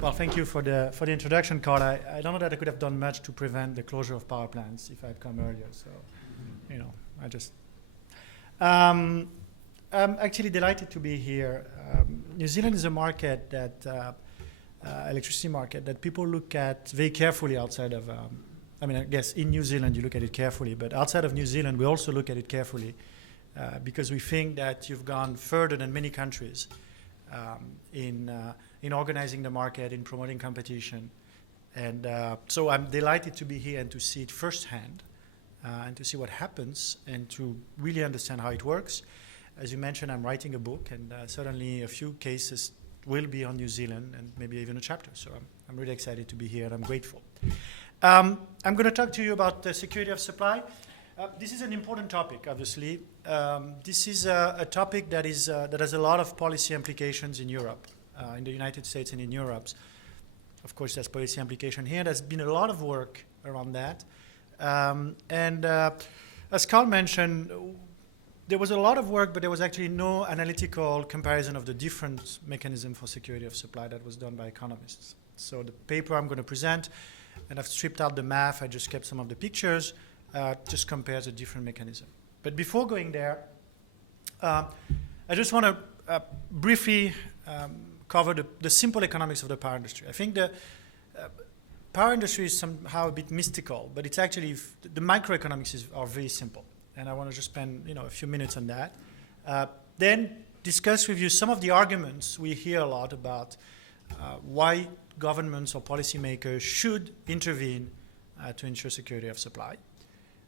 Well, thank you for the introduction, Carl. I don't know that I could have done much to prevent the closure of power plants if I had come earlier. So, I just. I'm actually delighted to be here. New Zealand is a market that, electricity market, that people look at very carefully outside of. I guess in New Zealand you look at it carefully, but outside of New Zealand we also look at it carefully because we think that you've gone further than many countries in organizing the market, in promoting competition. And so I'm delighted to be here and to see it firsthand and to see what happens and to really understand how it works. As you mentioned, I'm writing a book, and certainly a few cases will be on New Zealand and maybe even a chapter. So I'm really excited to be here, and I'm grateful. I'm going to talk to you about the security of supply. This is an important topic, obviously. This is a topic that has a lot of policy implications in Europe, in the United States and in Europe. Of course, there's policy implication here. There's been a lot of work around that. As Carl mentioned, there was a lot of work, but there was actually no analytical comparison of the different mechanisms for security of supply that was done by economists. So the paper I'm going to present, and I've stripped out the math, I just kept some of the pictures, just compares the different mechanisms. But before going there, I just want to briefly cover the simple economics of the power industry. I think the power industry is somehow a bit mystical, but it's actually, the microeconomics are very simple. And I want to just spend a few minutes on that. Then discuss with you some of the arguments we hear a lot about why governments or policymakers should intervene to ensure security of supply.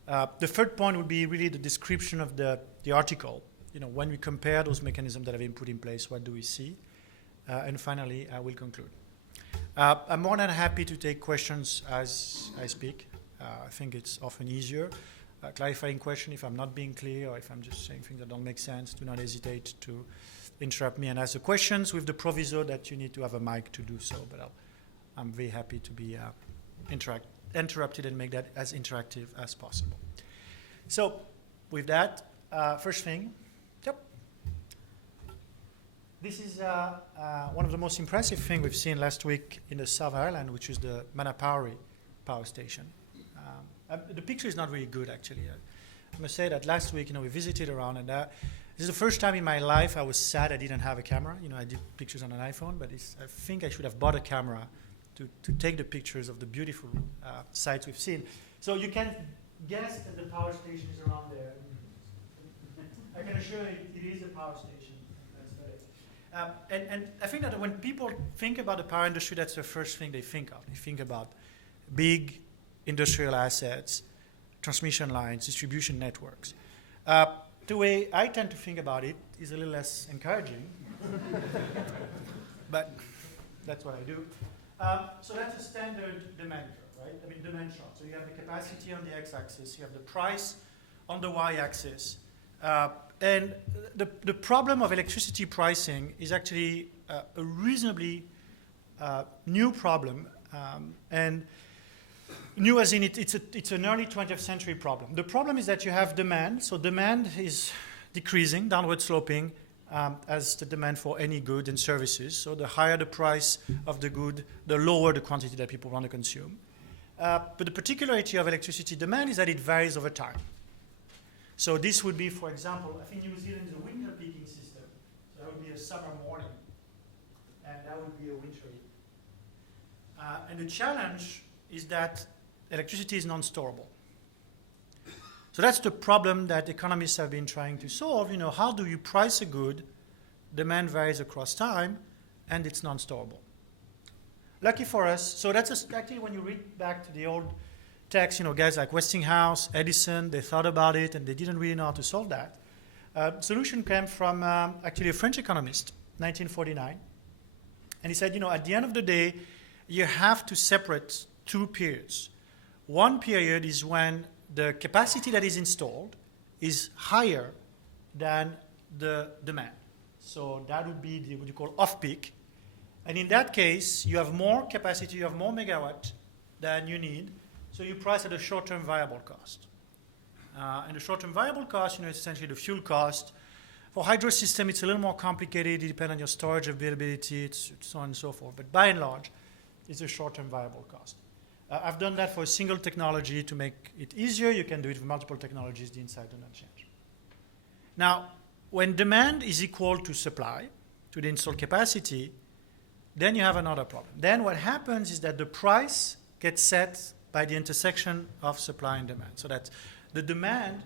The third point would be really the description of the article. When we compare those mechanisms that have been put in place, what do we see? And finally, I will conclude. I'm more than happy to take questions as I speak. I think it's often easier. Clarifying question if I'm not being clear or if I'm just saying things that don't make sense, do not hesitate to interrupt me and ask the questions with the proviso that you need to have a mic to do so. But I'm very happy to be interrupted and make that as interactive as possible. So with that, first thing, this is one of the most impressive things we've seen last week in the South Island, which is the Manapouri power station. The picture is not really good, actually. I must say that last week, we visited around, and this is the first time in my life I was sad I didn't have a camera. I did pictures on an iPhone, but I think I should have bought a camera to take the pictures of the beautiful sites we've seen. So you can guess that the power station is around there. I can assure you it is a power station. And I think that when people think about the power industry, that's the first thing they think of. They think about big industrial assets, transmission lines, distribution networks. The way I tend to think about it is a little less encouraging, but that's what I do. So that's a standard demand curve, right? Demand chart. So you have the capacity on the x-axis, you have the price on the y-axis. And the problem of electricity pricing is actually a reasonably new problem, and new as in it's an early 20th century problem. The problem is that you have demand, so demand is decreasing, downward sloping, as the demand for any good and services. So the higher the price of the good, the lower the quantity that people want to consume. But the particularity of electricity demand is that it varies over time. So this would be, for example, I think New Zealand is a winter peaking system. So that would be a summer morning, and that would be a winter evening. And the challenge is that electricity is non-storable. So that's the problem that economists have been trying to solve. How do you price a good, demand varies across time, and it's non-storable. Lucky for us, so that's actually when you read back to the old text, guys like Westinghouse, Edison, they thought about it and they didn't really know how to solve that. Solution came from actually a French economist, 1949. And he said, at the end of the day, you have to separate two periods. One period is when the capacity that is installed is higher than the demand. So that would be what you call off-peak. And in that case, you have more capacity, you have more megawatt than you need. So you price at a short-term variable cost. And the short-term variable cost, is essentially the fuel cost For hydro system, it's a little more complicated. It depends on your storage availability, it's so on and so forth. But by and large, it's a short-term viable cost. I've done that for a single technology to make it easier. You can do it with multiple technologies. The inside does not change. Now, when demand is equal to supply, to the installed capacity, then you have another problem. Then what happens is that the price gets set by the intersection of supply and demand. So that the demand,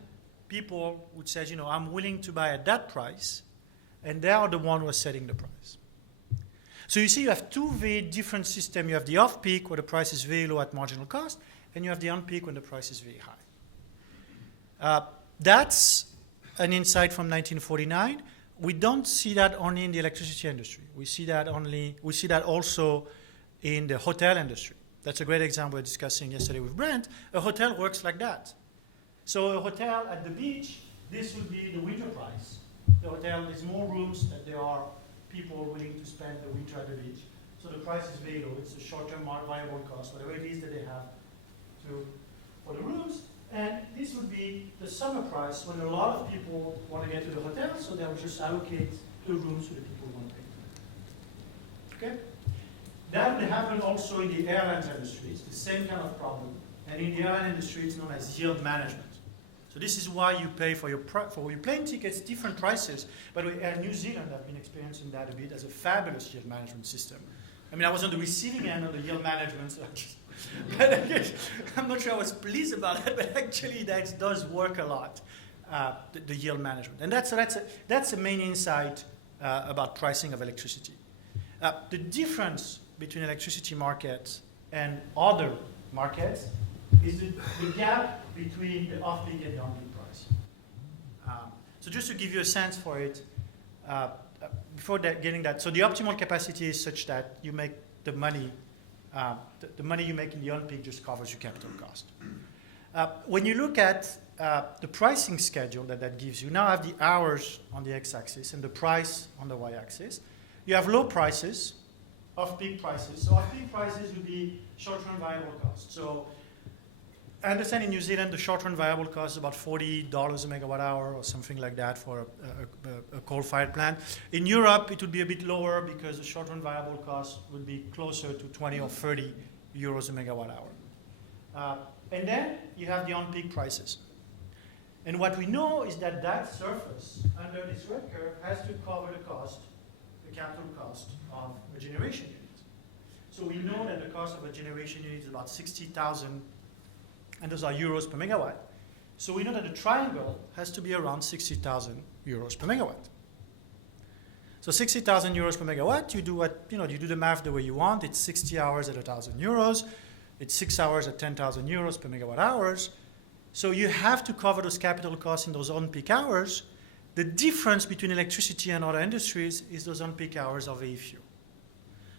people would say, you know, I'm willing to buy at that price, and they are the one who are setting the price. So you see you have two very different systems. You have the off-peak where the price is very low at marginal cost, and you have the on-peak when the price is very high. That's an insight from 1949. We don't see that only in the electricity industry. We see that also in the hotel industry. That's a great example we were discussing yesterday with Brent. A hotel works like that. So a hotel at the beach, this would be the winter price. The hotel, there's more rooms that there are people willing to spend the winter at the beach. So the price is very low. It's a short-term viable cost, whatever it is that they have for the rooms. And this would be the summer price when a lot of people want to get to the hotel, so they'll just allocate the rooms to the people who want to pay. Okay? That would happen also in the airlines industry. It's the same kind of problem. And in the airline industry, it's known as yield management. So this is why you pay for your plane tickets, different prices. By the way, Air New Zealand, I've been experiencing that a bit, as a fabulous yield management system. I mean, I was on the receiving end of the yield management, so I'm not sure I was pleased about that, but actually that does work a lot, the yield management. And that's a main insight about pricing of electricity. The difference between electricity markets and other markets is the gap between the off-peak and the on-peak price. So just to give you a sense for it, before getting that, so the optimal capacity is such that you make the money, the money you make in the on-peak just covers your capital cost. When you look at the pricing schedule that gives you, now I have the hours on the x-axis and the price on the y-axis. You have low prices, off-peak prices. So off-peak prices would be short-term viable cost. So I understand in New Zealand the short-term viable cost is about $40 a megawatt hour or something like that for a coal-fired plant. In Europe, it would be a bit lower because the short-term viable cost would be closer to 20 or 30 euros a megawatt hour. And then you have the on-peak prices. And what we know is that that surface under this red curve has to cover the cost, the capital cost of a generation unit. So we know that the cost of a generation unit is about 60,000, and those are euros per megawatt. So we know that the triangle has to be around 60,000 euros per megawatt. So 60,000 euros per megawatt, you do the math the way you want. It's 60 hours at 1,000 euros. It's 6 hours at 10,000 euros per megawatt hours. So you have to cover those capital costs in those on-peak hours. The difference between electricity and other industries is those on-peak hours are very few.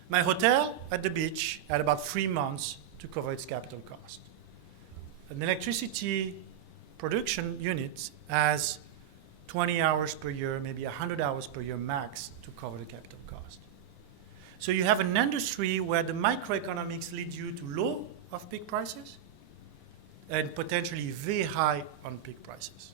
My hotel at the beach had about 3 months to cover its capital cost. An electricity production unit has 20 hours per year, maybe 100 hours per year max to cover the capital cost. So you have an industry where the microeconomics lead you to low off-peak prices and potentially very high on-peak prices.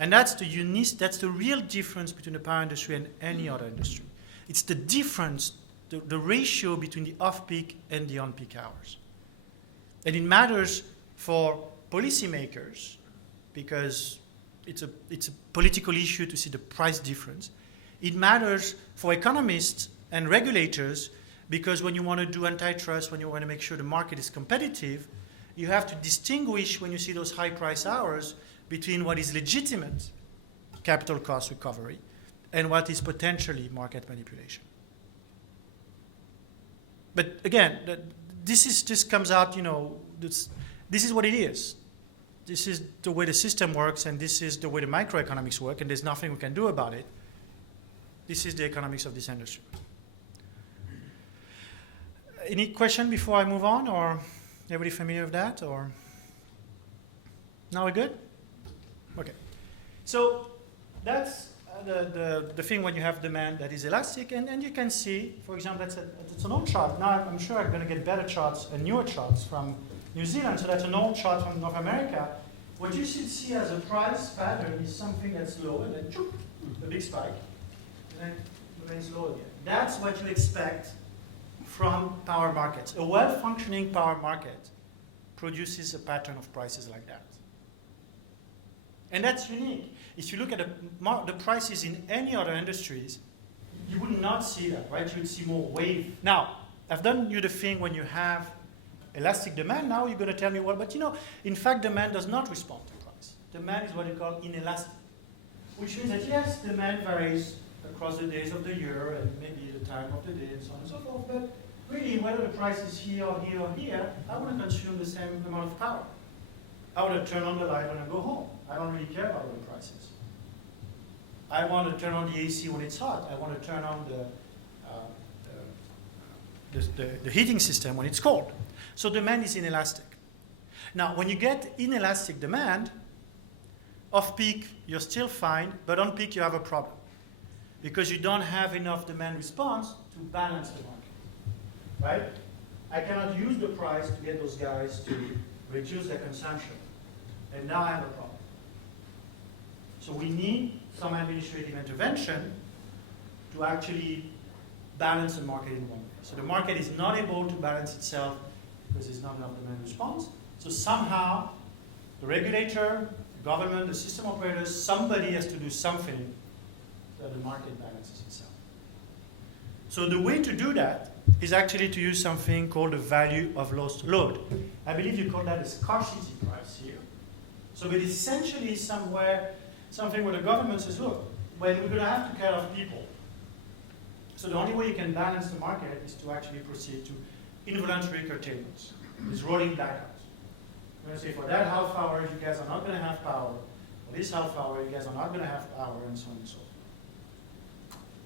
And that's the real difference between the power industry and any other industry. It's the difference, the ratio between the off-peak and the on-peak hours. And it matters for policymakers because it's a political issue to see the price difference. It matters for economists and regulators because when you want to do antitrust, when you want to make sure the market is competitive, you have to distinguish when you see those high price hours between what is legitimate capital cost recovery and what is potentially market manipulation. But again, this just comes out, this is what it is. This is the way the system works, and this is the way the microeconomics work, and there's nothing we can do about it. This is the economics of this industry. Any question before I move on, or everybody familiar with that, or? Now we're good? Okay. So that's the thing when you have demand that is elastic, and you can see, for example, it's an old chart. Now I'm sure I'm going to get better charts and newer charts from New Zealand. So that's an old chart from North America what you should see as a price pattern is something that's low and then choop, a big spike, and then remains low again. That's what you expect from power markets. A well-functioning power market produces a pattern of prices like that. And that's unique. If you look at the prices in any other industries, you would not see that, right? You would see more wave. Now, I've done you the thing when you have elastic demand. Now you're going to tell me, well, but in fact, demand does not respond to price. Demand is what you call inelastic, which means that yes, demand varies across the days of the year and maybe the time of the day and so on and so forth, but really, whether the price is here or here or here, I want to consume the same amount of power. I want to turn on the light when I go home. I don't really care about what the price is. I want to turn on the AC when it's hot. I want to turn on the heating system when it's cold. So demand is inelastic. Now, when you get inelastic demand, off-peak, you're still fine, but on-peak, you have a problem because you don't have enough demand response to balance the market, right? I cannot use the price to get those guys to reduce their consumption, and now I have a problem. So we need some administrative intervention to actually balance the market in one way. So the market is not able to balance itself because there's not enough demand response. So somehow, the regulator, the government, the system operators, somebody has to do something so that the market balances itself. So the way to do that is actually to use something called the value of lost load. I believe you call that a scarcity price here. So it is essentially something where the government says, look, when we're going to have to cut off people, so the only way you can balance the market is to actually proceed to involuntary curtailments, these rolling blackouts. We're going to say for that half hour, you guys are not going to have power. For this half hour, you guys are not going to have power, and so on and so forth.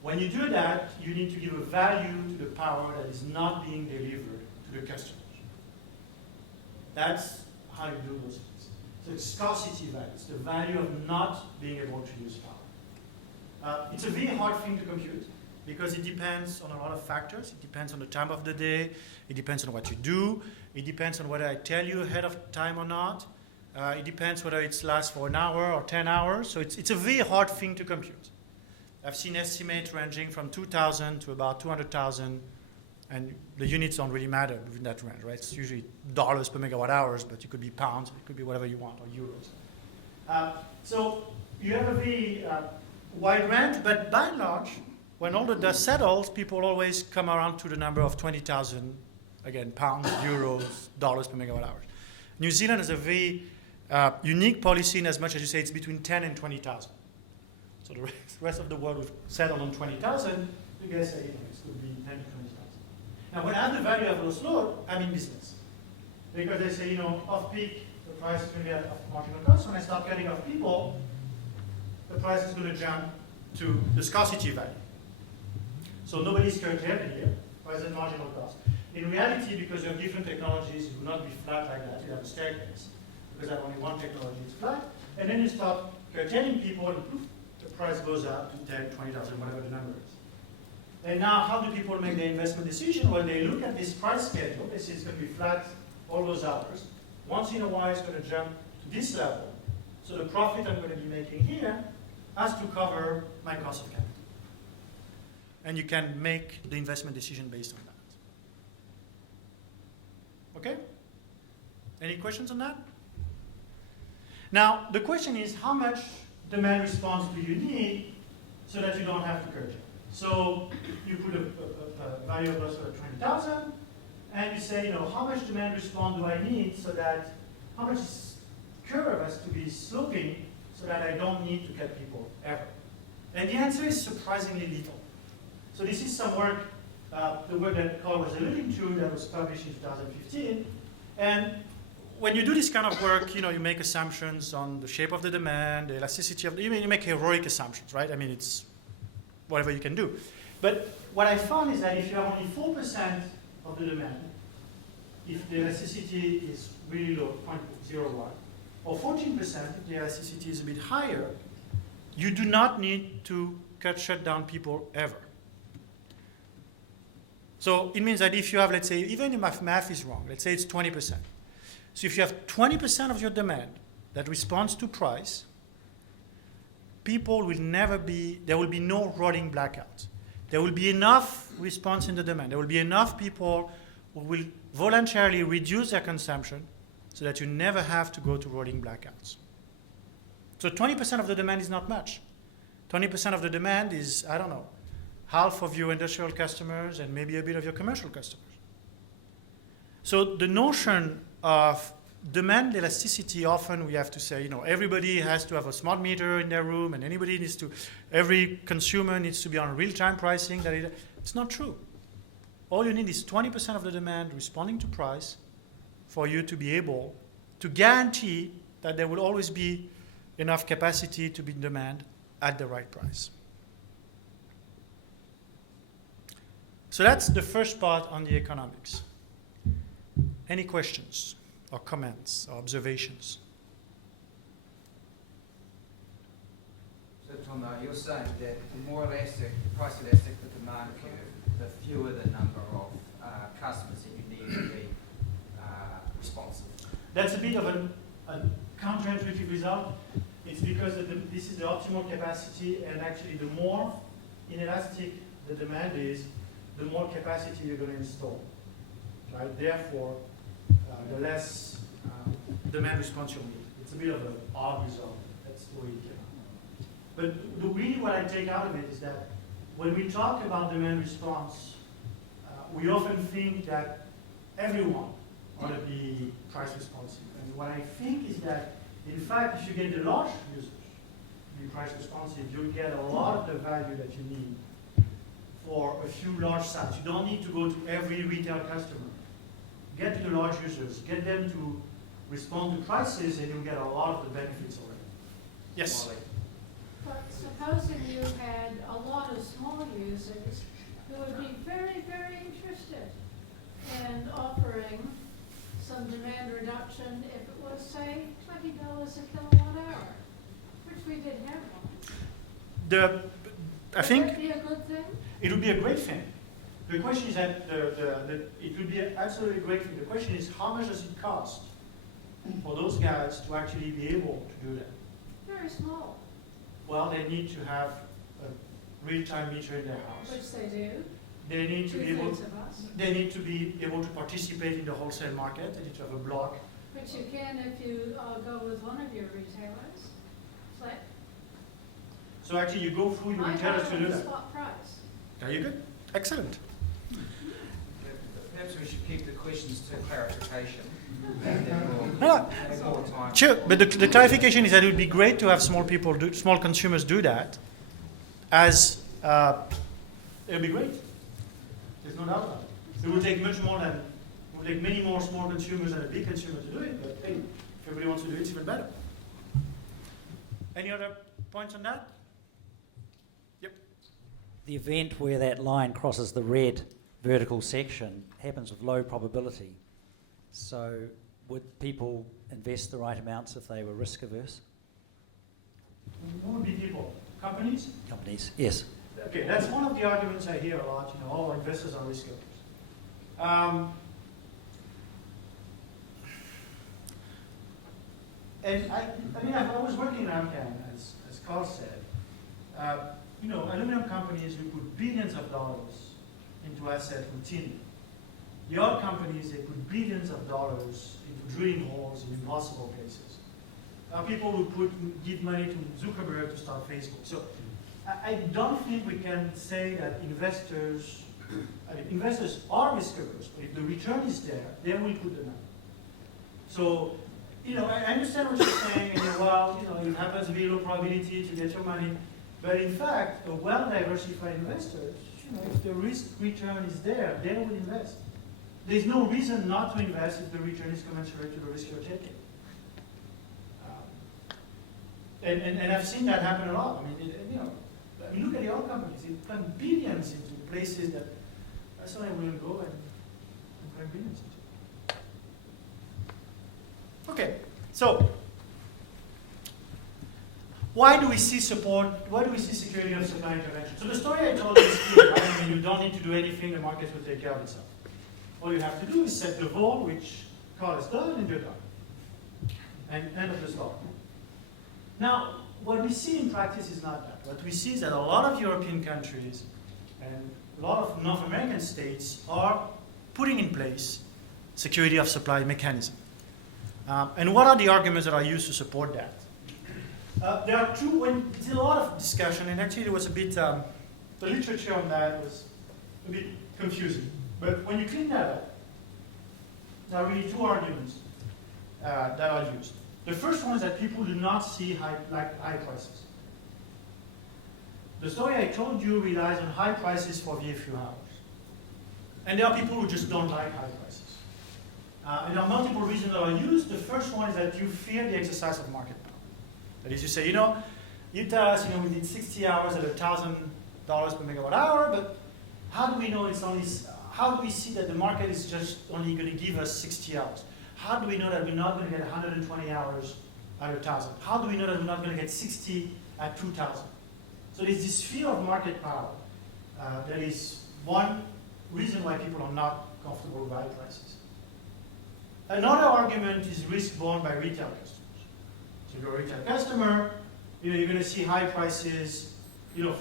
When you do that, you need to give a value to the power that is not being delivered to the customers. That's how you do those things. So it's scarcity value. It's the value of not being able to use power. It's a very hard thing to compute because it depends on a lot of factors. It depends on the time of the day. It depends on what you do. It depends on whether I tell you ahead of time or not. It depends whether it lasts for an hour or 10 hours. So it's a very hard thing to compute. I've seen estimates ranging from 2,000 to about 200,000, and the units don't really matter within that range, right? It's usually dollars per megawatt hours, but it could be pounds, it could be whatever you want, or euros. So you have a very wide range, but by and large, when all the dust settles, people always come around to the number of 20,000, again, pounds, euros, dollars per megawatt hours. New Zealand has a very unique policy in as much as you say it's between 10 and 20,000. So the rest of the world would settle on 20,000. You guys say, it's going to be 10 to 20,000. Now, when I have the value of lost load, I'm in business. Because they say, off-peak, the price is going to be at marginal cost. When I start cutting off people, the price is going to jump to the scarcity value. So nobody's curtailed here, price at marginal cost. In reality, because you have different technologies, it will not be flat like that. You have a staircase. Because I have only one technology, it's flat. And then you start curtailing people, and poof, the price goes up to 10, 20,000, whatever the number is. And now, how do people make their investment decision? Well, they look at this price schedule. They say it's going to be flat all those hours. Once in a while, it's going to jump to this level. So the profit I'm going to be making here has to cover my cost of capital. And you can make the investment decision based on that. Okay? Any questions on that? Now, the question is, how much demand response do you need so that you don't have to curtail? So you put a value of loss of 20,000, and you say, how much demand response do I need so that, how much curve has to be sloping so that I don't need to cut people ever? And the answer is surprisingly little. So this is some work, the work that Carl was alluding to, that was published in 2015. And when you do this kind of work, you make assumptions on the shape of the demand, the elasticity of the, you make heroic assumptions, right? I mean, it's whatever you can do. But what I found is that if you have only 4% of the demand, if the elasticity is really low, 0.01, or 14%, if the elasticity is a bit higher, you do not need to shut down people ever. So it means that if you have, let's say, even if my math is wrong, let's say it's 20%. So if you have 20% of your demand that responds to price, people will never be, there will be no rolling blackouts. There will be enough response in the demand. There will be enough people who will voluntarily reduce their consumption so that you never have to go to rolling blackouts. So 20% of the demand is not much. 20% of the demand is, I don't know, half of your industrial customers and maybe a bit of your commercial customers. So the notion of demand elasticity, often we have to say, everybody has to have a smart meter in their room and every consumer needs to be on real-time pricing. It's not true. All you need is 20% of the demand responding to price for you to be able to guarantee that there will always be enough capacity to be in demand at the right price. So that's the first part on the economics. Any questions or comments or observations? So Tom, you're saying that the more elastic, price elastic the demand curve, the fewer the number of customers that you need to be responsive. That's a bit of a counterintuitive result. It's because this is the optimal capacity, and actually the more inelastic the demand is, the more capacity you're going to install. Right? Therefore, the less demand response you'll need. It's a bit of an odd result. That's the way it came out. But really what I take out of it is that when we talk about demand response, we often think that everyone ought to be price responsive. And what I think is that, in fact, if you get the large users to be price responsive, you'll get a lot of the value that you need for a few large sites. You don't need to go to every retail customer. Get to the large users, get them to respond to prices, and you'll get a lot of the benefits already. Yes? But supposing you had a lot of small users who would be very, very interested in offering some demand reduction if it was, say, $20 a kilowatt hour, which we did have one. I think would that be a good thing? It would be a great thing. The question is that it would be an absolutely great thing. The question is, how much does it cost for those guys to actually be able to do that? Very small. Well, they need to have a real-time meter in their house. Which they do. They need to be able. Of us. They need to be able to participate in the wholesale market. They need to have a block. Which you can if you go with one of your retailers. Like, so actually, you go through your retailers to do that. Spot price. Are you good? Excellent. Perhaps we should keep the questions to clarification. And then we'll have more time. Sure, but the clarification is that it would be great to have small consumers do that. As it would be great. There's no doubt about it. It would take much more than, it would take many more small consumers than a big consumer to do it. But hey, if everybody wants to do it, it's even better. Any other points on that? Yep. The event where that line crosses the red vertical section happens with low probability. So would people invest the right amounts if they were risk averse? Who would be people? Companies? Companies, yes. Okay, that's one of the arguments I hear a lot. All investors are risk averse. And I was working in Afghan, as Carl said. Aluminum companies who put billions of dollars into assets routinely. The oil companies, they put billions of dollars into drilling holes in impossible places. People who give money to Zuckerberg to start Facebook. So I don't think we can say that investors are risk averse, but if the return is there, they will put the money. So, I understand what you're saying, and it happens to be low probability to get your money. But in fact, a well-diversified investors, if the risk return is there, they will invest. There's no reason not to invest if the return is commensurate to the risk you're taking. And I've seen that happen a lot. Look at the oil companies. They've done billions into places that that's why I wouldn't go and put billions into. Okay, so why do we see support? Why do we see security of supply intervention? So the story I told you is clear, right? You don't need to do anything, the market will take care of itself. All you have to do is set the vol, which Carl has done, and you're done. and end of the story. Now, what we see in practice is not that. What we see is that a lot of European countries and a lot of North American states are putting in place security of supply mechanism. And what are the arguments that are used to support that? There are two, there's a lot of discussion, and actually there was a bit, the literature on that was a bit confusing. But when you clean that up, there are really two arguments that are used. The first one is that people do not see high prices. The story I told you relies on high prices for very few hours. And there are people who just don't like high prices. And there are multiple reasons that are used. The first one is that you fear the exercise of market power. That is, you say, you tell us, we need 60 hours at $1,000 per megawatt hour, but how do we know it's only, how do we see that the market is just only going to give us 60 hours? How do we know that we're not going to get 120 hours at 1,000? How do we know that we're not going to get 60 at 2,000? So there's this fear of market power. That is one reason why people are not comfortable with high prices. Another argument is risk borne by retail customers. So if you're a retail customer, you're going to see high prices.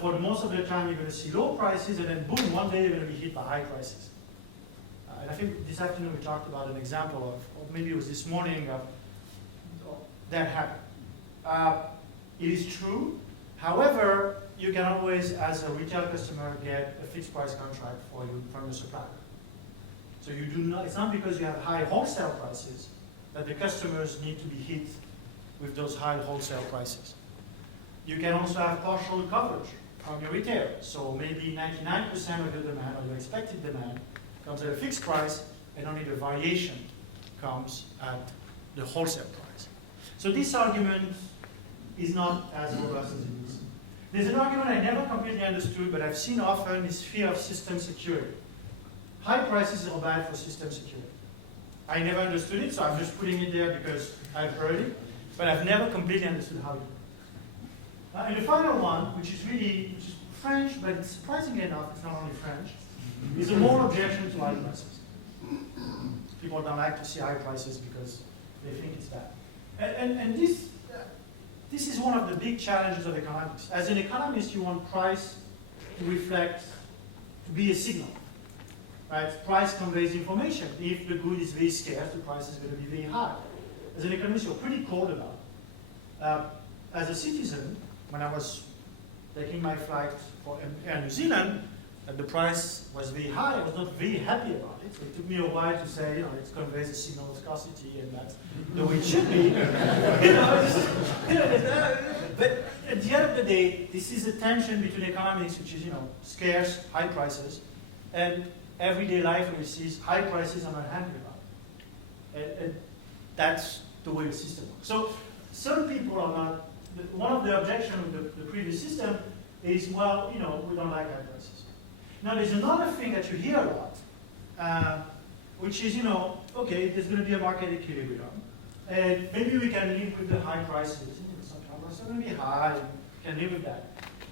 For most of the time, you're going to see low prices, and then boom, one day you're going to be hit by high prices. And I think this afternoon we talked about an example of, or maybe it was this morning, of that happened. It is true. However, you can always, as a retail customer, get a fixed price contract for you from the supplier. So you do not, it's not because you have high wholesale prices that the customers need to be hit with those high wholesale prices. You can also have partial coverage from your retailer. So maybe 99% of your demand, or your expected demand, comes at a fixed price, and only the variation comes at the wholesale price. So this argument is not as robust as it is. There's an argument I never completely understood, but I've seen often, is fear of system security. High prices are bad for system security. I never understood it, so I'm just putting it there because I've heard it, but I've never completely understood how it works. And the final one, which is French, but surprisingly enough, it's not only French, is a moral objection to high prices. People don't like to see high prices because they think it's bad. And this is one of the big challenges of economics. As an economist, you want price to reflect, to be a signal. Right? Price conveys information. If the good is very scarce, the price is going to be very high. As an economist, you're pretty cold about it. As a citizen, when I was taking my flight for Air New Zealand, the price was very high. I was not very happy about it. So it took me a while to say, it conveys a signal of scarcity, and that's the way it should be. But at the end of the day, this is a tension between economics, which is, scarce, high prices, and everyday life, which is high prices I'm not happy about. And that's the way the system works. So some people are not. One of the objections of the previous system is, well, we don't like high prices. Now, there's another thing that you hear a lot, which is, okay, there's going to be a market equilibrium, and maybe we can live with the high prices. Sometimes they're going to be high, we can live with that.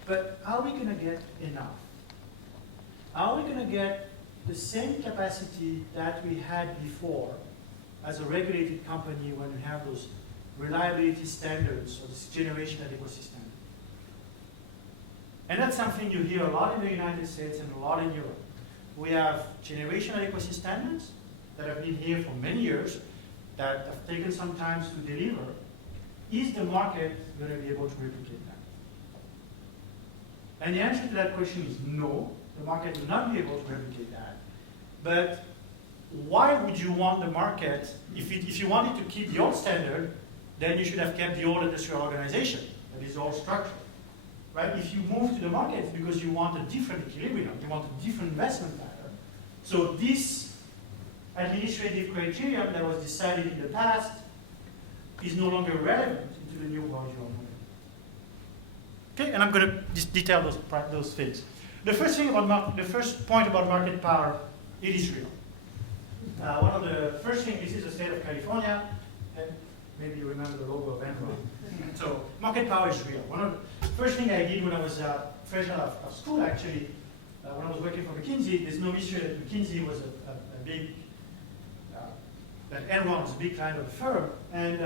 But are we going to get enough? Are we going to get the same capacity that we had before as a regulated company when we have those reliability standards or this generation adequacy standard? And that's something you hear a lot in the United States and a lot in Europe. We have generation adequacy standards that have been here for many years, that have taken some time to deliver. Is the market going to be able to replicate that? And the answer to that question is no, the market will not be able to replicate that. But why would you want the market, if you wanted to keep the old standard, then you should have kept the old industrial organization, that is all structure. Right? If you move to the market, it's because you want a different equilibrium, you want a different investment pattern. So this administrative criterion that was decided in the past is no longer relevant into the new world you are moving. Okay, and I'm going to detail those things. The first point about market power, it is real. One of the first things, this is the state of California, and maybe you remember the logo of Enron. So market power is real. One of the first thing I did when I was fresh out of school, actually, when I was working for McKinsey, there's no mystery that McKinsey was a big, that Enron was a big client of the firm, and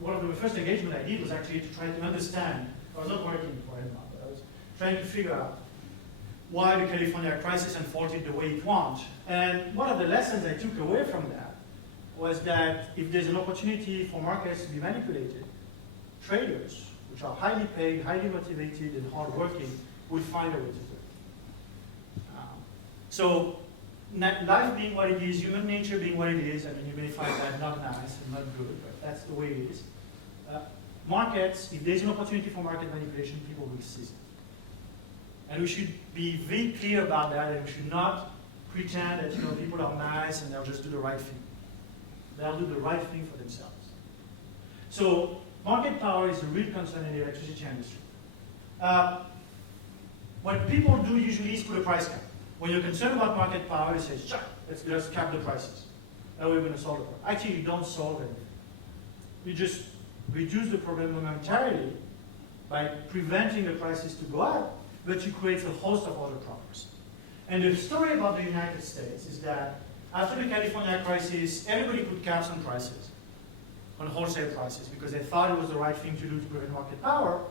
one of the first engagement I did was actually to try to understand. I was not working for him, but I was trying to figure out why the California crisis unfolded the way it went. And one of the lessons I took away from that was that if there's an opportunity for markets to be manipulated, traders, which are highly paid, highly motivated, and hardworking, will find a way to do it. So life being what it is, human nature being what it is, I mean, you may find that not nice and not good, but that's the way it is. Markets, if there's an opportunity for market manipulation, people will seize it. And we should be very clear about that, and we should not pretend that people are nice and they'll just do the right thing. They'll do the right thing for themselves. So market power is a real concern in the electricity industry. What people do usually is put a price cap. When you're concerned about market power, they say, sure, let's just cap the prices. That way we're going to solve the problem. Actually, you don't solve anything. You just reduce the problem momentarily by preventing the prices to go up, but you create a host of other problems. And the story about the United States is that after the California crisis, everybody put caps on prices, on wholesale prices, because they thought it was the right thing to do to prevent market power,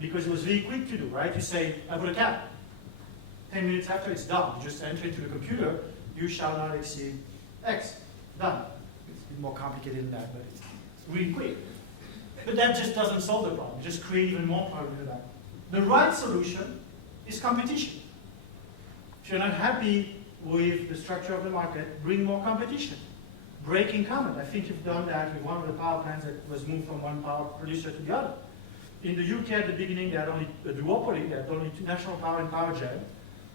because it was very quick to do, right? You say, I put a cap. 10 minutes after it's done, you just enter into the computer, you shall not exceed X. Done. It's a bit more complicated than that, but it's really quick. But that just doesn't solve the problem. It just creates even more problems than that. The right solution is competition. If you're not happy with the structure of the market, bring more competition. Break incumbent. I think you've done that with one of the power plants that was moved from one power producer to the other. In the UK at the beginning, they had only a duopoly, they had only National Power and PowerGen.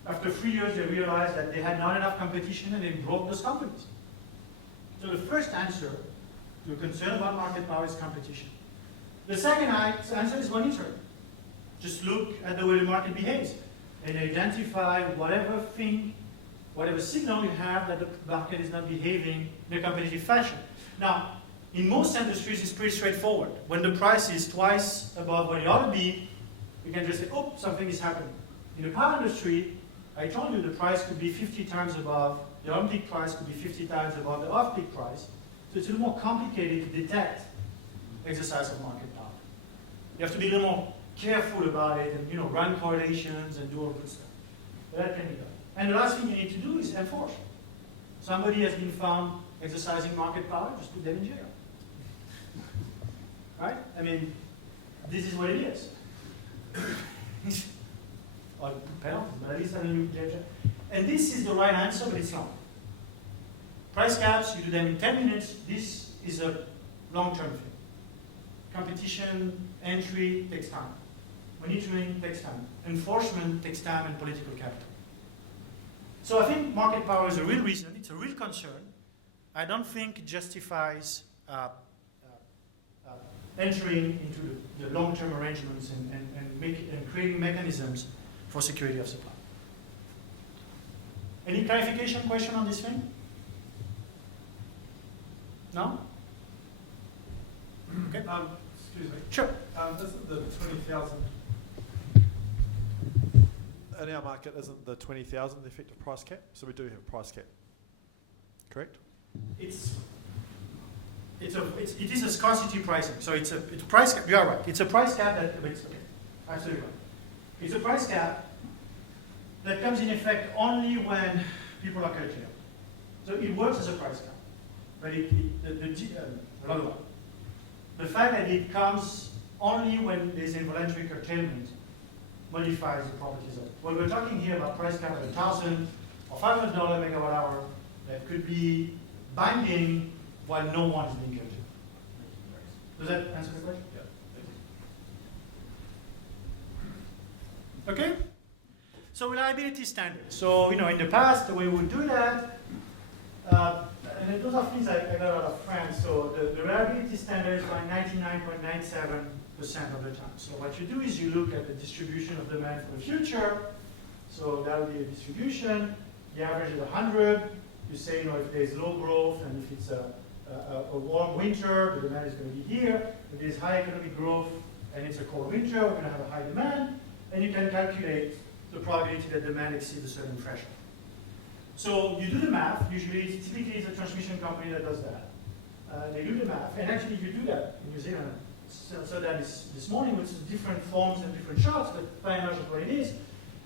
After 3 years, they realized that they had not enough competition and they broke those companies. So the first answer to a concern about market power is competition. The second answer is monitoring. Just look at the way the market behaves and identify whatever signal you have that the market is not behaving in a competitive fashion. Now, in most industries, it's pretty straightforward. When the price is twice above what it ought to be, we can just say, oh, something is happening. In the power industry, I told you the price could be 50 times above, the on-peak price could be 50 times above the off-peak price. So it's a little more complicated to detect exercise of market power. You have to be a little more careful about it and run correlations and do all good stuff. But that can be done. And the last thing you need to do is enforce. Somebody has been found exercising market power, just put them in jail. Right? I mean, this is what it is. Or penalties, but at least I know jail. And this is the right answer, but it's long. Price caps, you do them in 10 minutes. This is a long-term thing. Competition, entry takes time. Monitoring takes time. Enforcement takes time and political capital. So I think market power is a real reason. It's a real concern. I don't think it justifies entering into the long-term arrangements and creating mechanisms for security of supply. Any clarification question on this thing? No? Okay. Excuse me. Sure. Isn't the 20,000 in our market? Isn't the 20,000 the effective price cap? So we do have a price cap, correct? It is a scarcity pricing. So it's a price cap. You are right. It's a price cap that. Okay, absolutely right. It's a price cap that comes in effect only when people are curtailed. So it works as a price cap, but another one. The fact that it comes only when there's involuntary curtailment modifies the properties of it. Well, we're talking here about price cap at $1,000 or $500 megawatt hour that could be binding while no one is being curtailed. Does that answer the question? Yeah. Okay? So reliability standards. So, in the past, the way we would do that, and those are things I got out of France. So the reliability standards by 99.97% of the time. So what you do is you look at the distribution of demand for the future. So that would be a distribution. The average is 100. You say, if there's low growth and if it's a warm winter, the demand is going to be here. If there's high economic growth and it's a cold winter, we're going to have a high demand. And you can calculate the probability that demand exceeds a certain threshold. So you do the math. Usually, typically, it's a transmission company that does that. they do the math, and actually if you do that in New Zealand, so that is this morning with different forms and different charts, but by and large that's what it is,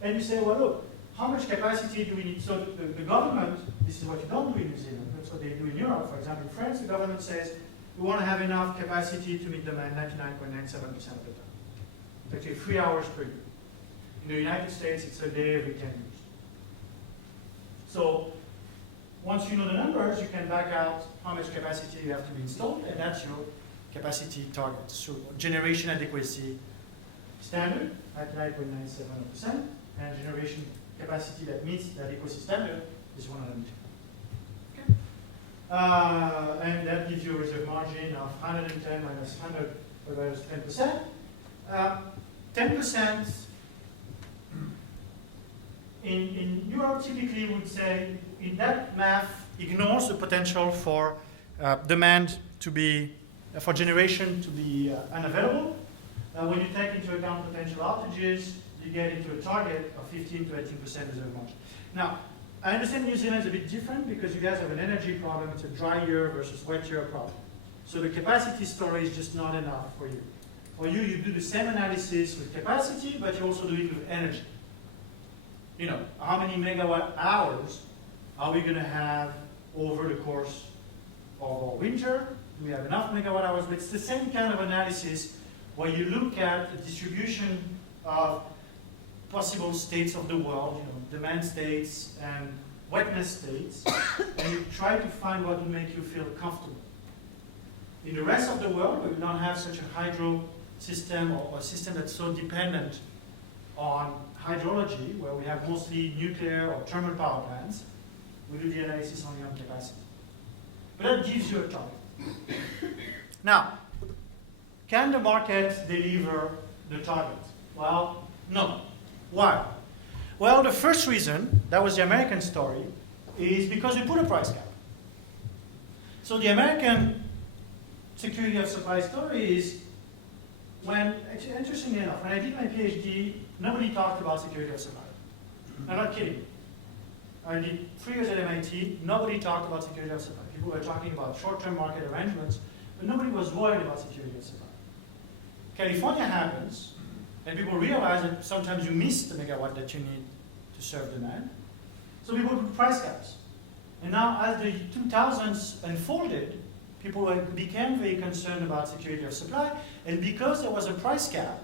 and you say, well look, how much capacity do we need? So the government, this is what you don't do in New Zealand, that's what they do in Europe. For example, in France, the government says, we want to have enough capacity to meet demand 99.97% of the time. It's actually 3 hours per year. In the United States, it's a day every 10 years. So once you know the numbers, you can back out how much capacity you have to be installed, and that's your capacity target. So generation adequacy standard at 9.97%, and generation capacity that meets the adequacy standard is 102. And that gives you a reserve margin of 110 minus 100 minus 10%. 10% in Europe typically would say in that math ignores the potential for demand to be, for generation to be unavailable. When you take into account potential outages, you get into a target of 15 to 18% reserve margin. Now, I understand New Zealand is a bit different because you guys have an energy problem. It's a dry year versus wet year problem. So the capacity story is just not enough for you. For you, you do the same analysis with capacity, but you also do it with energy. You know, how many megawatt hours are we going to have over the course of our winter? Do we have enough megawatt hours? But it's the same kind of analysis where you look at the distribution of possible states of the world, you know, demand states and wetness states, and you try to find what will make you feel comfortable. In the rest of the world, where we don't have such a hydro system or a system that's so dependent on hydrology, where we have mostly nuclear or thermal power plants, we do the analysis only on capacity. But that gives you a target. Now, can the market deliver the target? Well, no. Why? Well, the first reason, that was the American story, is because we put a price cap. So the American security of supply story is when, actually, interestingly enough, when I did my PhD, nobody talked about security of supply. I'm not kidding. I did 3 years at MIT, nobody talked about security of supply. People were talking about short-term market arrangements, but nobody was worried about security of supply. California happens, and people realize that sometimes you miss the megawatt that you need to serve demand. So people put price caps. And now as the 2000s unfolded, people became very concerned about security of supply. And because there was a price cap,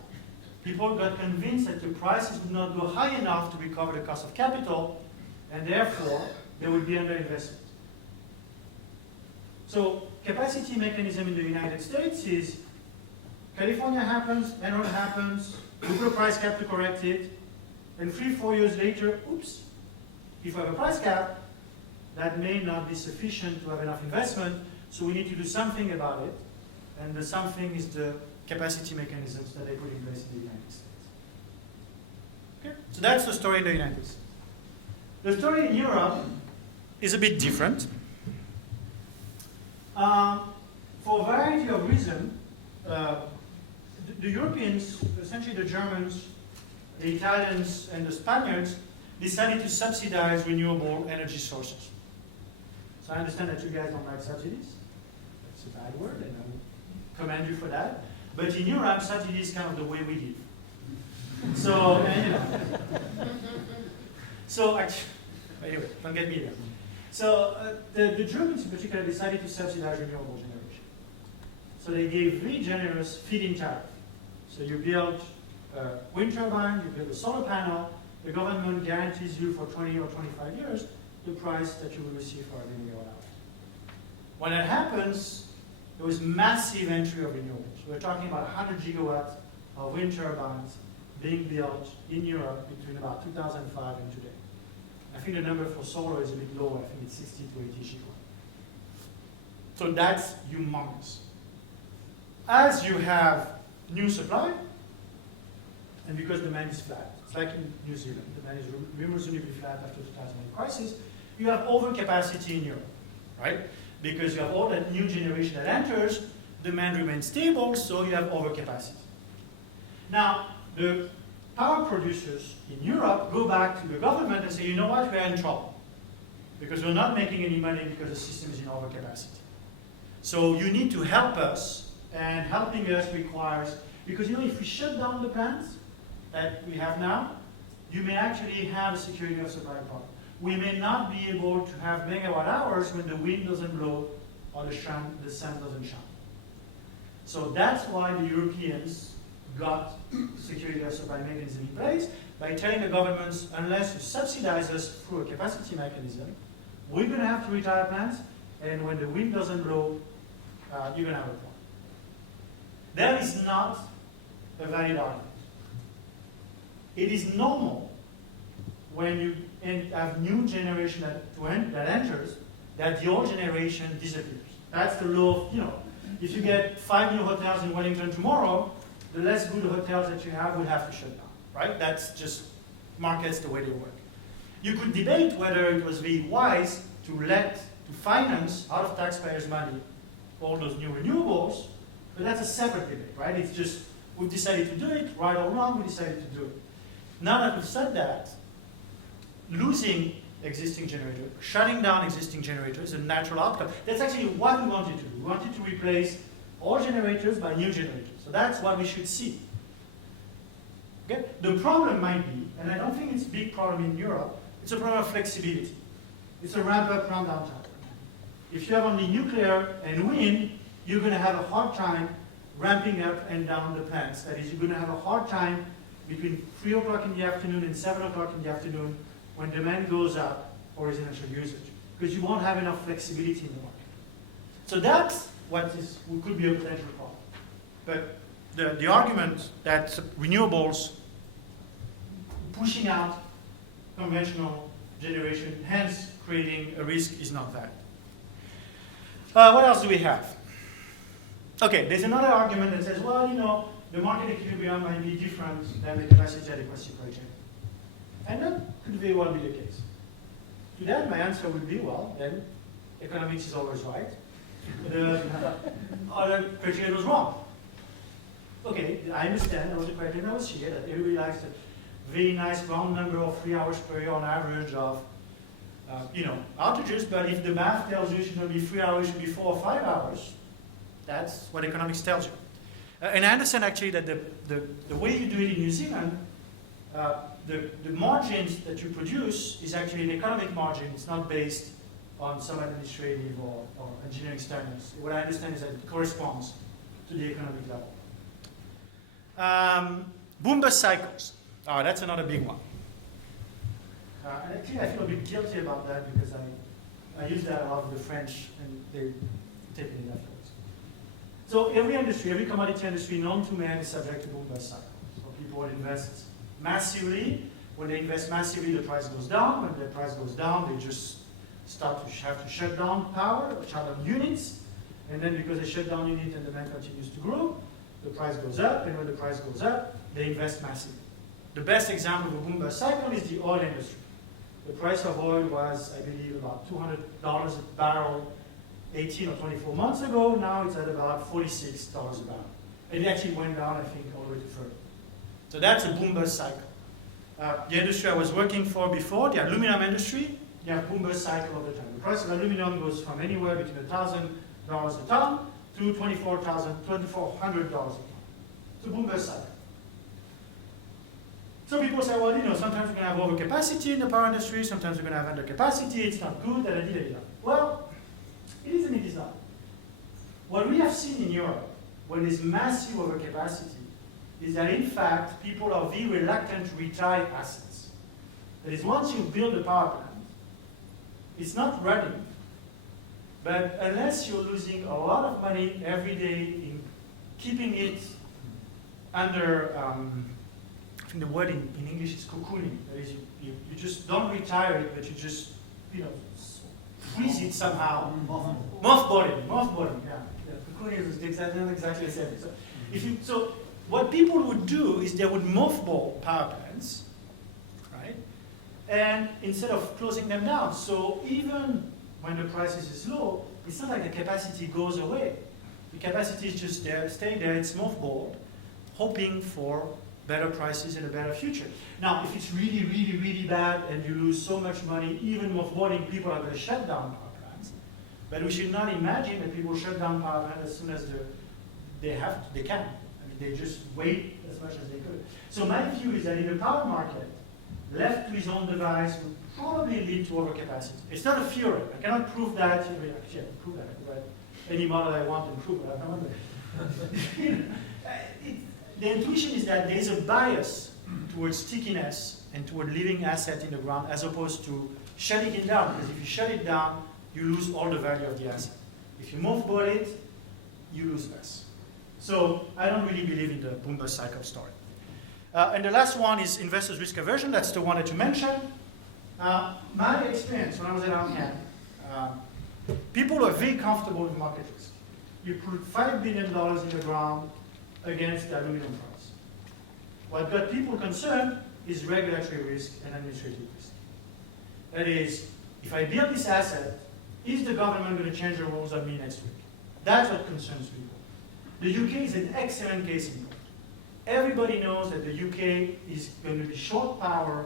people got convinced that the prices would not go high enough to recover the cost of capital, and therefore there would be underinvestment. So capacity mechanism in the United States is California happens, Enron happens, we put a price cap to correct it, and 3-4 years later, oops, if we have a price cap, that may not be sufficient to have enough investment, so we need to do something about it, and the something is the capacity mechanisms that they put in place in the United States. Okay? So that's the story in the United States. The story in Europe is a bit different. For a variety of reasons, the Europeans, essentially the Germans, the Italians, and the Spaniards decided to subsidize renewable energy sources. So I understand that you guys don't like subsidies. That's a bad word, and I commend you for that. But in Europe, subsidy is kind of the way we live. So, and, you know. So, actually, anyway, don't get me there. So, the Germans in particular decided to subsidize renewable generation. So they gave very generous feed-in tariff. So you build a wind turbine, you build a solar panel, the government guarantees you for 20 or 25 years the price that you will receive for every megawatt hour. When that happens, there was massive entry of renewables. We're talking about 100 gigawatts of wind turbines being built in Europe between about 2005 and today. I think the number for solar is a bit lower. I think it's 60 to 80 gigawatts. So that's humongous. As you have new supply, and because demand is flat, it's like in New Zealand, demand is reasonably flat after the 2008 crisis, you have overcapacity in Europe, right? Because you have all that new generation that enters, demand remains stable, so you have overcapacity. Now, the power producers in Europe go back to the government and say, you know what, we're in trouble. Because we're not making any money because the system is in overcapacity. So you need to help us, and helping us requires, because if we shut down the plants that we have now, you may actually have a security of supply problem. We may not be able to have megawatt hours when the wind doesn't blow or the sun doesn't shine. So that's why the Europeans got security of supply mechanism in place by telling the governments, unless you subsidize us through a capacity mechanism, we're going to have to retire plants, and when the wind doesn't blow, you're going to have a problem. That is not a valid argument. It is normal when you have new generation that enters, that the old generation disappears. That's the law of, if you get 5 new hotels in Wellington tomorrow, the less good hotels that you have will have to shut down, right? That's just markets the way they work. You could debate whether it was very wise to finance out of taxpayers' money all those new renewables, but that's a separate debate, right? It's just, we've decided to do it, right or wrong, we decided to do it. Now that we've said that, losing existing generators, shutting down existing generators is a natural outcome. That's actually what we wanted to do. We wanted to replace all generators by new generators. So that's what we should see. Okay? The problem might be, and I don't think it's a big problem in Europe, it's a problem of flexibility. It's a ramp up, ramp down time. If you have only nuclear and wind, you're going to have a hard time ramping up and down the plants. That is, you're going to have a hard time between 3 o'clock in the afternoon and 7 o'clock in the afternoon when demand goes up for residential usage, because you won't have enough flexibility in the market. So that's what could be a potential problem. But the argument that renewables pushing out conventional generation, hence creating a risk, is not valid. What else do we have? Okay, there's another argument that says, well, the market equilibrium might be different than the capacity adequacy project. And that could very well be the case. To that, my answer would be, well, then economics is always right. The other criteria was wrong. Okay, I understand there was a criteria that was here, that everybody likes a very nice round number of 3 hours per year on average of outages, but if the math tells you it should not be 3 hours, it should be 4 or 5 hours, that's what economics tells you. And I understand actually that the way you do it in New Zealand, the margins that you produce is actually an economic margin. It's not based on some administrative or engineering standards. What I understand is that it corresponds to the economic level. Boom bust cycles. Oh, that's another big one. And actually, I feel a bit guilty about that because I use that a lot with the French, and they take it in afterwards. So every industry, every commodity industry known to man is subject to boom bust cycles. So people invest massively. When they invest massively, the price goes down. When the price goes down, they just start to have to shut down power, or shut down units. And then because they shut down units and demand continues to grow, the price goes up. And when the price goes up, they invest massively. The best example of a boom bust cycle is the oil industry. The price of oil was, I believe, about $200 a barrel 18 or 24 months ago. Now it's at about $46 a barrel. And it actually went down, I think, all the way to 30. So that's a boom bust cycle. The industry I was working for before, the aluminum industry, you have boom bust cycle all the time. The price of aluminum goes from anywhere between $1,000 a ton to $2,400 a ton. It's a boom bust cycle. So people say, well, sometimes we're going to have overcapacity in the power industry, sometimes we're going to have undercapacity, it's not good, da da da da. Well, it is and it is not. What we have seen in Europe, when there's massive overcapacity, is that in fact, people are very reluctant to retire assets. That is, once you build a power plant, it's not running, but unless you're losing a lot of money every day in keeping it under, I think the word in English is cocooning. That is, you just don't retire it, but you just, freeze it somehow. Mothballing, yeah. Cocooning is not exactly the same. So what people would do is they would mothball power plants, right? And instead of closing them down. So even when the prices is low, it's not like the capacity goes away. The capacity is just there, staying there, it's mothballed, hoping for better prices in a better future. Now, if it's really, really, really bad and you lose so much money, even mothballing, people are going to shut down power plants. But we should not imagine that people shut down power plants as soon as they can. I mean, they just wait as much as they could. So my view is that in the power market, left to his own device would probably lead to overcapacity. It's not a theory. I cannot prove that. Actually, I can prove that. I can write any model I want and prove it. I don't know. The intuition is that there is a bias towards stickiness and toward leaving asset in the ground as opposed to shutting it down. Because if you shut it down, you lose all the value of the asset. If you mothball it, you lose less. So I don't really believe in the boom-bust cycle story. And the last one is investors' risk aversion. That's the one that you mentioned. My experience when I was at Arcan, people are very comfortable with market risk. You put $5 billion in the ground against the aluminum price. What got people concerned is regulatory risk and administrative risk. That is, if I build this asset, is the government going to change the rules on me next week? That's what concerns people. The UK is an excellent case in point. Everybody knows that the UK is going to be short power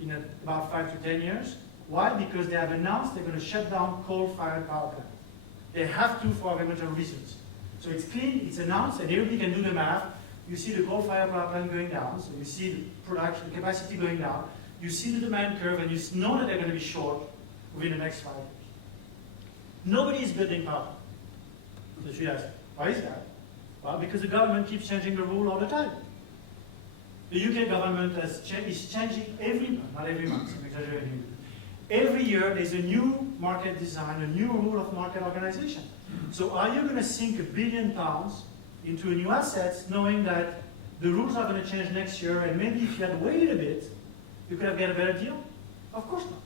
in about 5 to 10 years. Why? Because they have announced they're going to shut down coal-fired power plants. They have to for environmental reasons. So it's clean, it's announced, and everybody can do the math. You see the coal-fired power plant going down, so you see the production capacity going down, you see the demand curve, and you know that they're going to be short within the next 5 years. Nobody is building power. So you should ask, why is that? Well, because the government keeps changing the rule all the time. The UK government is changing every month, not every month, I'm exaggerating. Every year there's a new market design, a new rule of market organization. So are you going to sink £1 billion into a new asset knowing that the rules are going to change next year and maybe if you had waited a bit, you could have got a better deal? Of course not.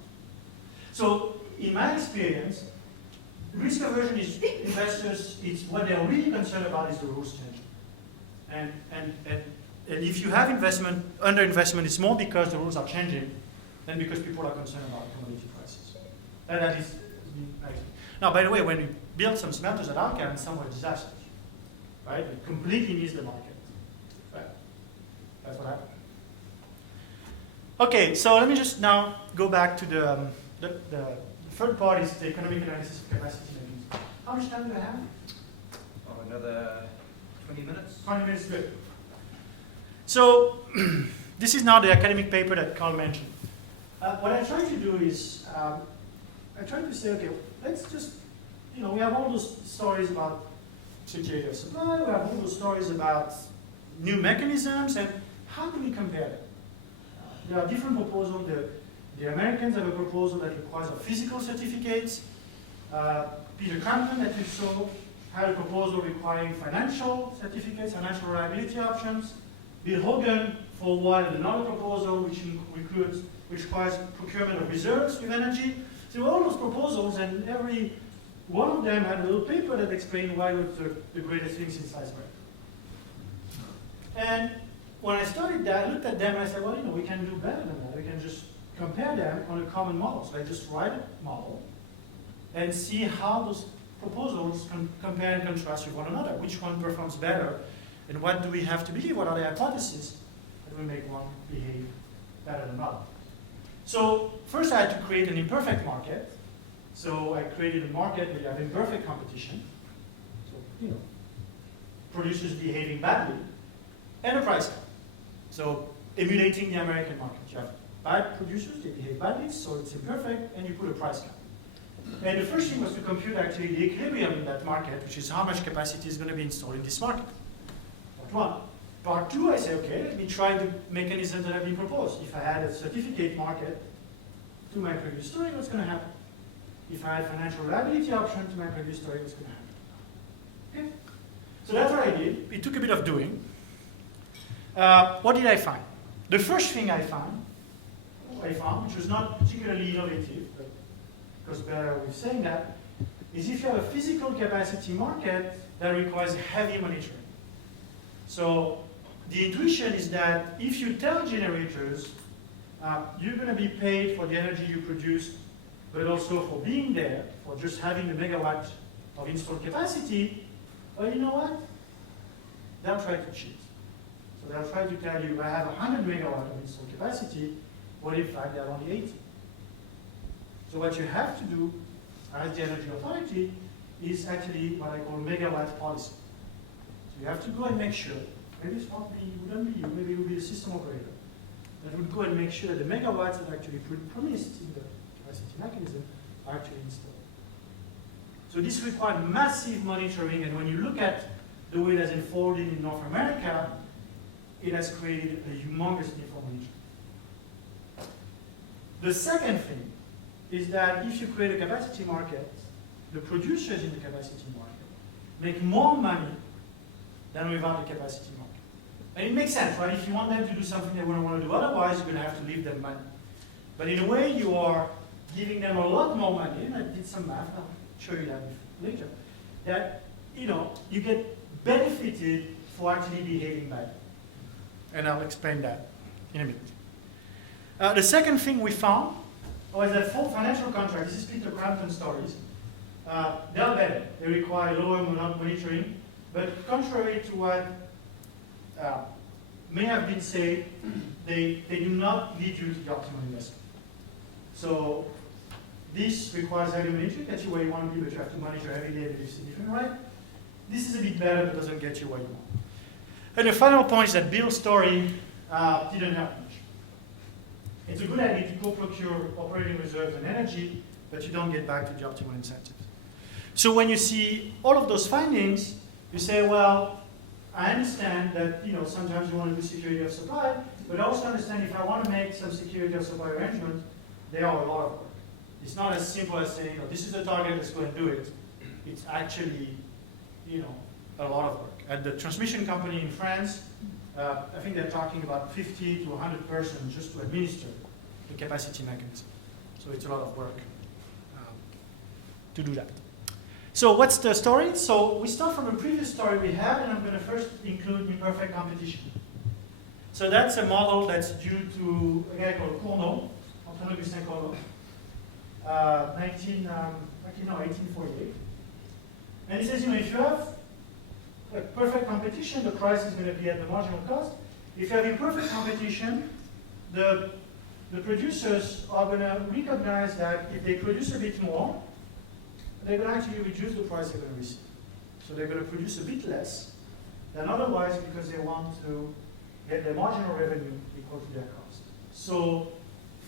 So in my experience, risk aversion is investors, it's what they're really concerned about is the rules changing. And if you have investment, under-investment, it's more because the rules are changing than because people are concerned about commodity prices. And that is, now, by the way, when we built some smelters at Arcan, some were disasters, right? It completely missed the market. Right? That's what happened. Okay, so let me just now go back to the third part is the economic analysis of capacity. How much time do I have? Oh, another 20 minutes? 20 minutes, good. So, this is now the academic paper that Carl mentioned. What I try to do is, I try to say, okay, let's just, we have all those stories about security of supply, we have all those stories about new mechanisms, and how do we compare them? There are different proposals. The Americans have a proposal that requires a physical certificate. Peter Crampton, that you saw, had a proposal requiring financial certificates, financial reliability options. Bill Hogan, for a while, had another proposal which requires procurement of reserves with energy. So all those proposals, and every one of them had a little paper that explained why it was the greatest thing since sliced bread. And when I studied that, I looked at them and I said, well, we can do better than that. We can just compare them on a common model. So I just write a model and see how those proposals compare and contrast with one another. Which one performs better, and what do we have to believe? What are the hypotheses that will make one behave better than another? So first I had to create an imperfect market. So I created a market where you have imperfect competition. So, producers behaving badly, and a price cap. So emulating the American market. You have bad producers, they behave badly, so it's imperfect, and you put a price cap. And the first thing was to compute actually the equilibrium in that market, which is how much capacity is going to be installed in this market. Part one. Part two, I say, okay, let me try the mechanisms that have been proposed. If I had a certificate market to my previous story, what's going to happen? If I had financial reliability option to my previous story, what's going to happen? Okay? So that's what I did. It took a bit of doing. What did I find? The first thing I found, which was not particularly innovative, but because better with saying that, is if you have a physical capacity market that requires heavy monitoring. So the intuition is that if you tell generators, you're going to be paid for the energy you produce, but also for being there, for just having the megawatt of installed capacity, well, you know what? They'll try to cheat. So they'll try to tell you, I have 100 megawatt of installed capacity, but in fact, they have only 80. So what you have to do as the energy authority, is actually what I call megawatt policy. So you have to go and make sure, maybe it's not be, wouldn't be you, maybe it would be the system operator, that would go and make sure that the megawatts that are actually promised in the capacity mechanism are actually installed. So this required massive monitoring, and when you look at the way that's unfolding in North America, it has created a humongous need for monitoring. The second thing is that if you create a capacity market, the producers in the capacity market make more money than without the capacity market. And it makes sense, right? If you want them to do something they wouldn't want to do otherwise, you're going to have to leave them money. But in a way, you are giving them a lot more money, and I did some math, I'll show you that later, that you get benefited for actually behaving badly. And I'll explain that in a minute. The second thing we found was that for financial contracts, this is Peter Crampton stories, they are better. They require lower monitoring, but contrary to what may have been said, they do not lead you to the optimal investment. So this requires heavy monitoring, gets you where you want to be, but you have to monitor every day every significant right. This is a bit better, but doesn't get you where you want. And the final point is that Bill's story didn't help much. It's a good idea to co-procure operating reserves and energy, but you don't get back to the optimal incentives. So when you see all of those findings, you say, well, I understand that sometimes you want to do security of supply, but I also understand if I want to make some security of supply arrangements, they are a lot of work. It's not as simple as saying, this is the target, let's go and do it. It's actually, a lot of work. At the transmission company in France, I think they're talking about 50 to 100 persons just to administer the capacity mechanism. So it's a lot of work to do that. So what's the story? So we start from a previous story we had, and I'm going to first include imperfect competition. So that's a model that's due to a guy called Cournot, Antoine-Augustin Cournot, 1848. And he says, if you have a perfect competition, the price is going to be at the marginal cost. If you have imperfect competition, the producers are going to recognize that if they produce a bit more, they're going to actually reduce the price they're going to receive. So they're going to produce a bit less than otherwise because they want to get their marginal revenue equal to their cost. So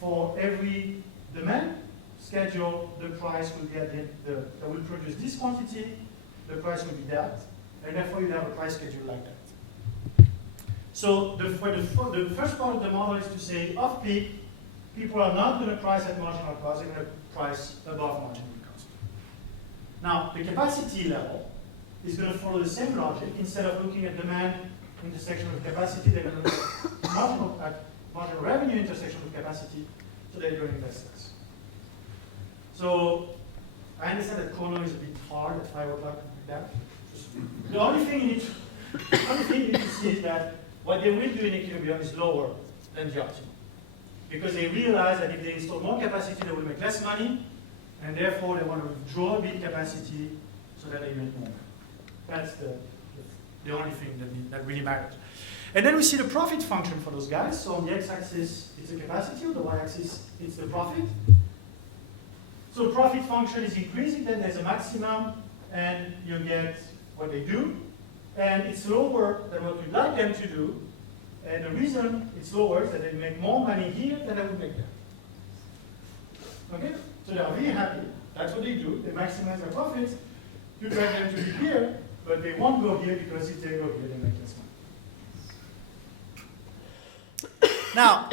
for every demand schedule, the price will be that will produce this quantity, the price will be that, and therefore you have a price schedule like that. So the first part of the model is to say off-peak, people are not going to price at marginal cost, they're going to price above marginal cost. Now, the capacity level is going to follow the same logic. Instead of looking at demand intersection with capacity, they're going to look at marginal revenue intersection with capacity, so they're going to invest less. So I understand that Cournot is a bit hard at 5 o'clock like that. The only thing you need to see is that what they will do in equilibrium is lower than the optimum. Because they realize that if they install more capacity, they will make less money, and therefore they want to withdraw a bit capacity so that they make more. That's the only thing that really matters. And then we see the profit function for those guys. So on the x-axis, it's the capacity, on the y-axis, it's the profit. So the profit function is increasing, then there's a maximum, and you get what they do. And it's lower than what we'd like them to do. And the reason it's lower is that they make more money here than they would make there. Okay? So they are really happy. That's what they do. They maximize their profits. You drag them to be here, but they won't go here because if they go here, they make less money. Now,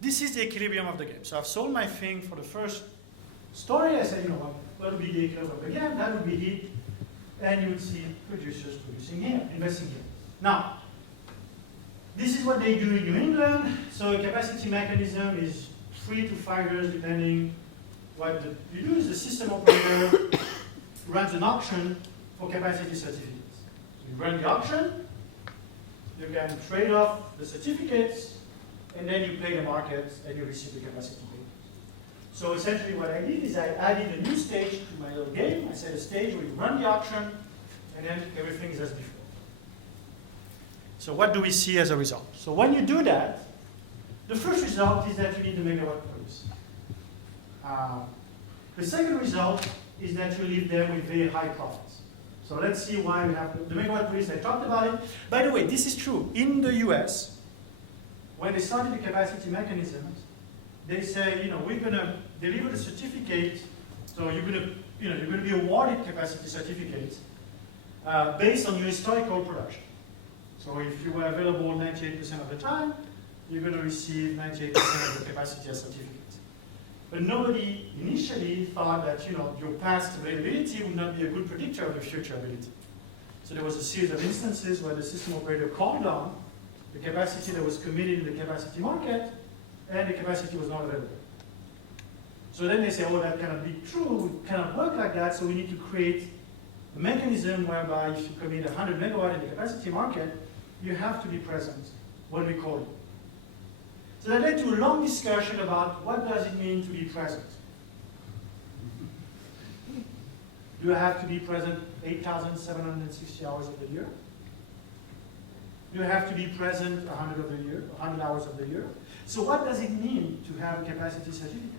this is the equilibrium of the game. So I've sold my thing for the first story. I said, what would be the equilibrium of the game? That would be heat. And you would see producers producing here, investing here. Now, this is what they do in New England. So a capacity mechanism is 3 to 5 years, depending what you do. Is the system operator runs an auction for capacity certificates. So you run the auction, you can trade off the certificates, and then you pay the market and you receive the capacity payments. So essentially what I did is I added a new stage to my little game. I set a stage where you run the auction, and then everything is as before. So what do we see as a result? So when you do that, the first result is that you need the megawatt produce. The second result is that you leave them with very high profits. So let's see why we have the megawatt police. I talked about it. By the way, this is true. In the US, when they started the capacity mechanisms, they say, we're going to deliver the certificate. So you're going to be awarded capacity certificates based on your historical production. So if you were available 98% of the time, you're going to receive 98% of the capacity as certificates. But nobody initially thought that your past availability would not be a good predictor of your future ability. So there was a series of instances where the system operator called on the capacity that was committed in the capacity market, and the capacity was not available. So then they say, oh, that cannot be true, it cannot work like that, so we need to create a mechanism whereby if you commit 100 megawatt in the capacity market, you have to be present when we call you. So that led to a long discussion about what does it mean to be present. Do I have to be present 8,760 hours of the year? Do I have to be present 100 hours of the year? So what does it mean to have a capacity certificate?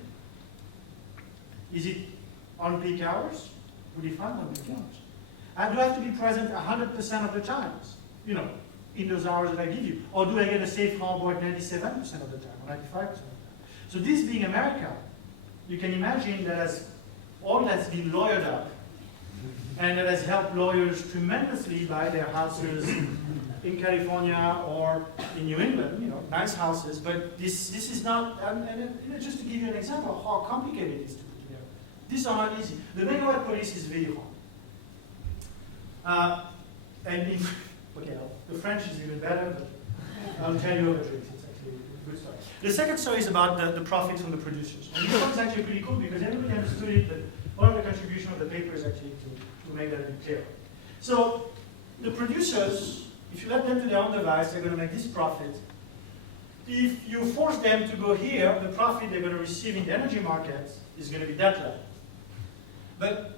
Is it on peak hours? We define on peak hours. And do I have to be present 100% of the times? In those hours that I give you? Or do I get a safe harbor at 97% of the time, or 95% of the time? So this being America, you can imagine that as all that's been lawyered up, and that has helped lawyers tremendously buy their houses in California or in New England, nice houses, but this is not, and just to give you an example of how complicated it is to put together. These are not easy. The megawatt police is very hard. The French is even better, but I'll tell you other tricks. It's actually a good story. The second story is about the profits from the producers. And this one's actually pretty cool because everybody understood it, but one of the contributions of the paper is actually to make that a bit clearer. So the producers, if you let them to their own device, they're going to make this profit. If you force them to go here, the profit they're going to receive in the energy market is going to be that level. But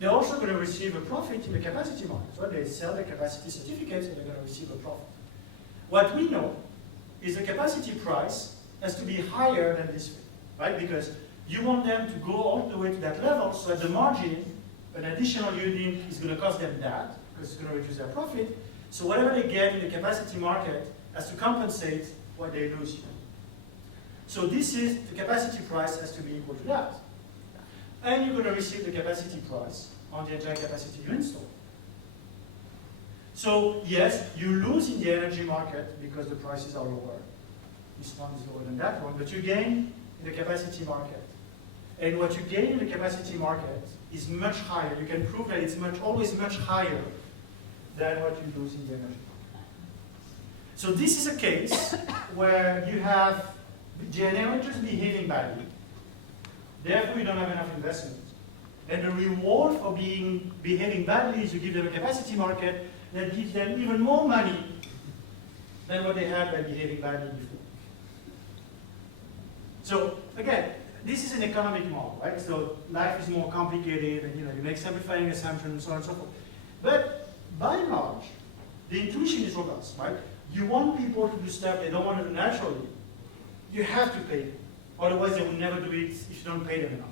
they're also going to receive a profit in the capacity market. So they sell the capacity certificates and they're going to receive a profit. What we know is the capacity price has to be higher than this fee, right? Because you want them to go all the way to that level, so at the margin, an additional unit is going to cost them that, because it's going to reduce their profit. So whatever they get in the capacity market has to compensate what they lose here. So this is, the capacity price has to be equal to that. And you're going to receive the capacity price on the entire capacity you install. So yes, you lose in the energy market because the prices are lower. This one is lower than that one, but you gain in the capacity market. And what you gain in the capacity market is much higher. You can prove that it's always much higher than what you lose in the energy market. So this is a case where you have generators behaving badly. Therefore, you don't have enough investment. And the reward for behaving badly is you give them a capacity market that gives them even more money than what they had by behaving badly before. So again, this is an economic model, right? So life is more complicated, and you make simplifying assumptions and so on and so forth. But by and large, the intuition is robust, right? You want people to do stuff they don't want to do naturally. You have to pay them. Otherwise, they will never do it if you don't pay them enough.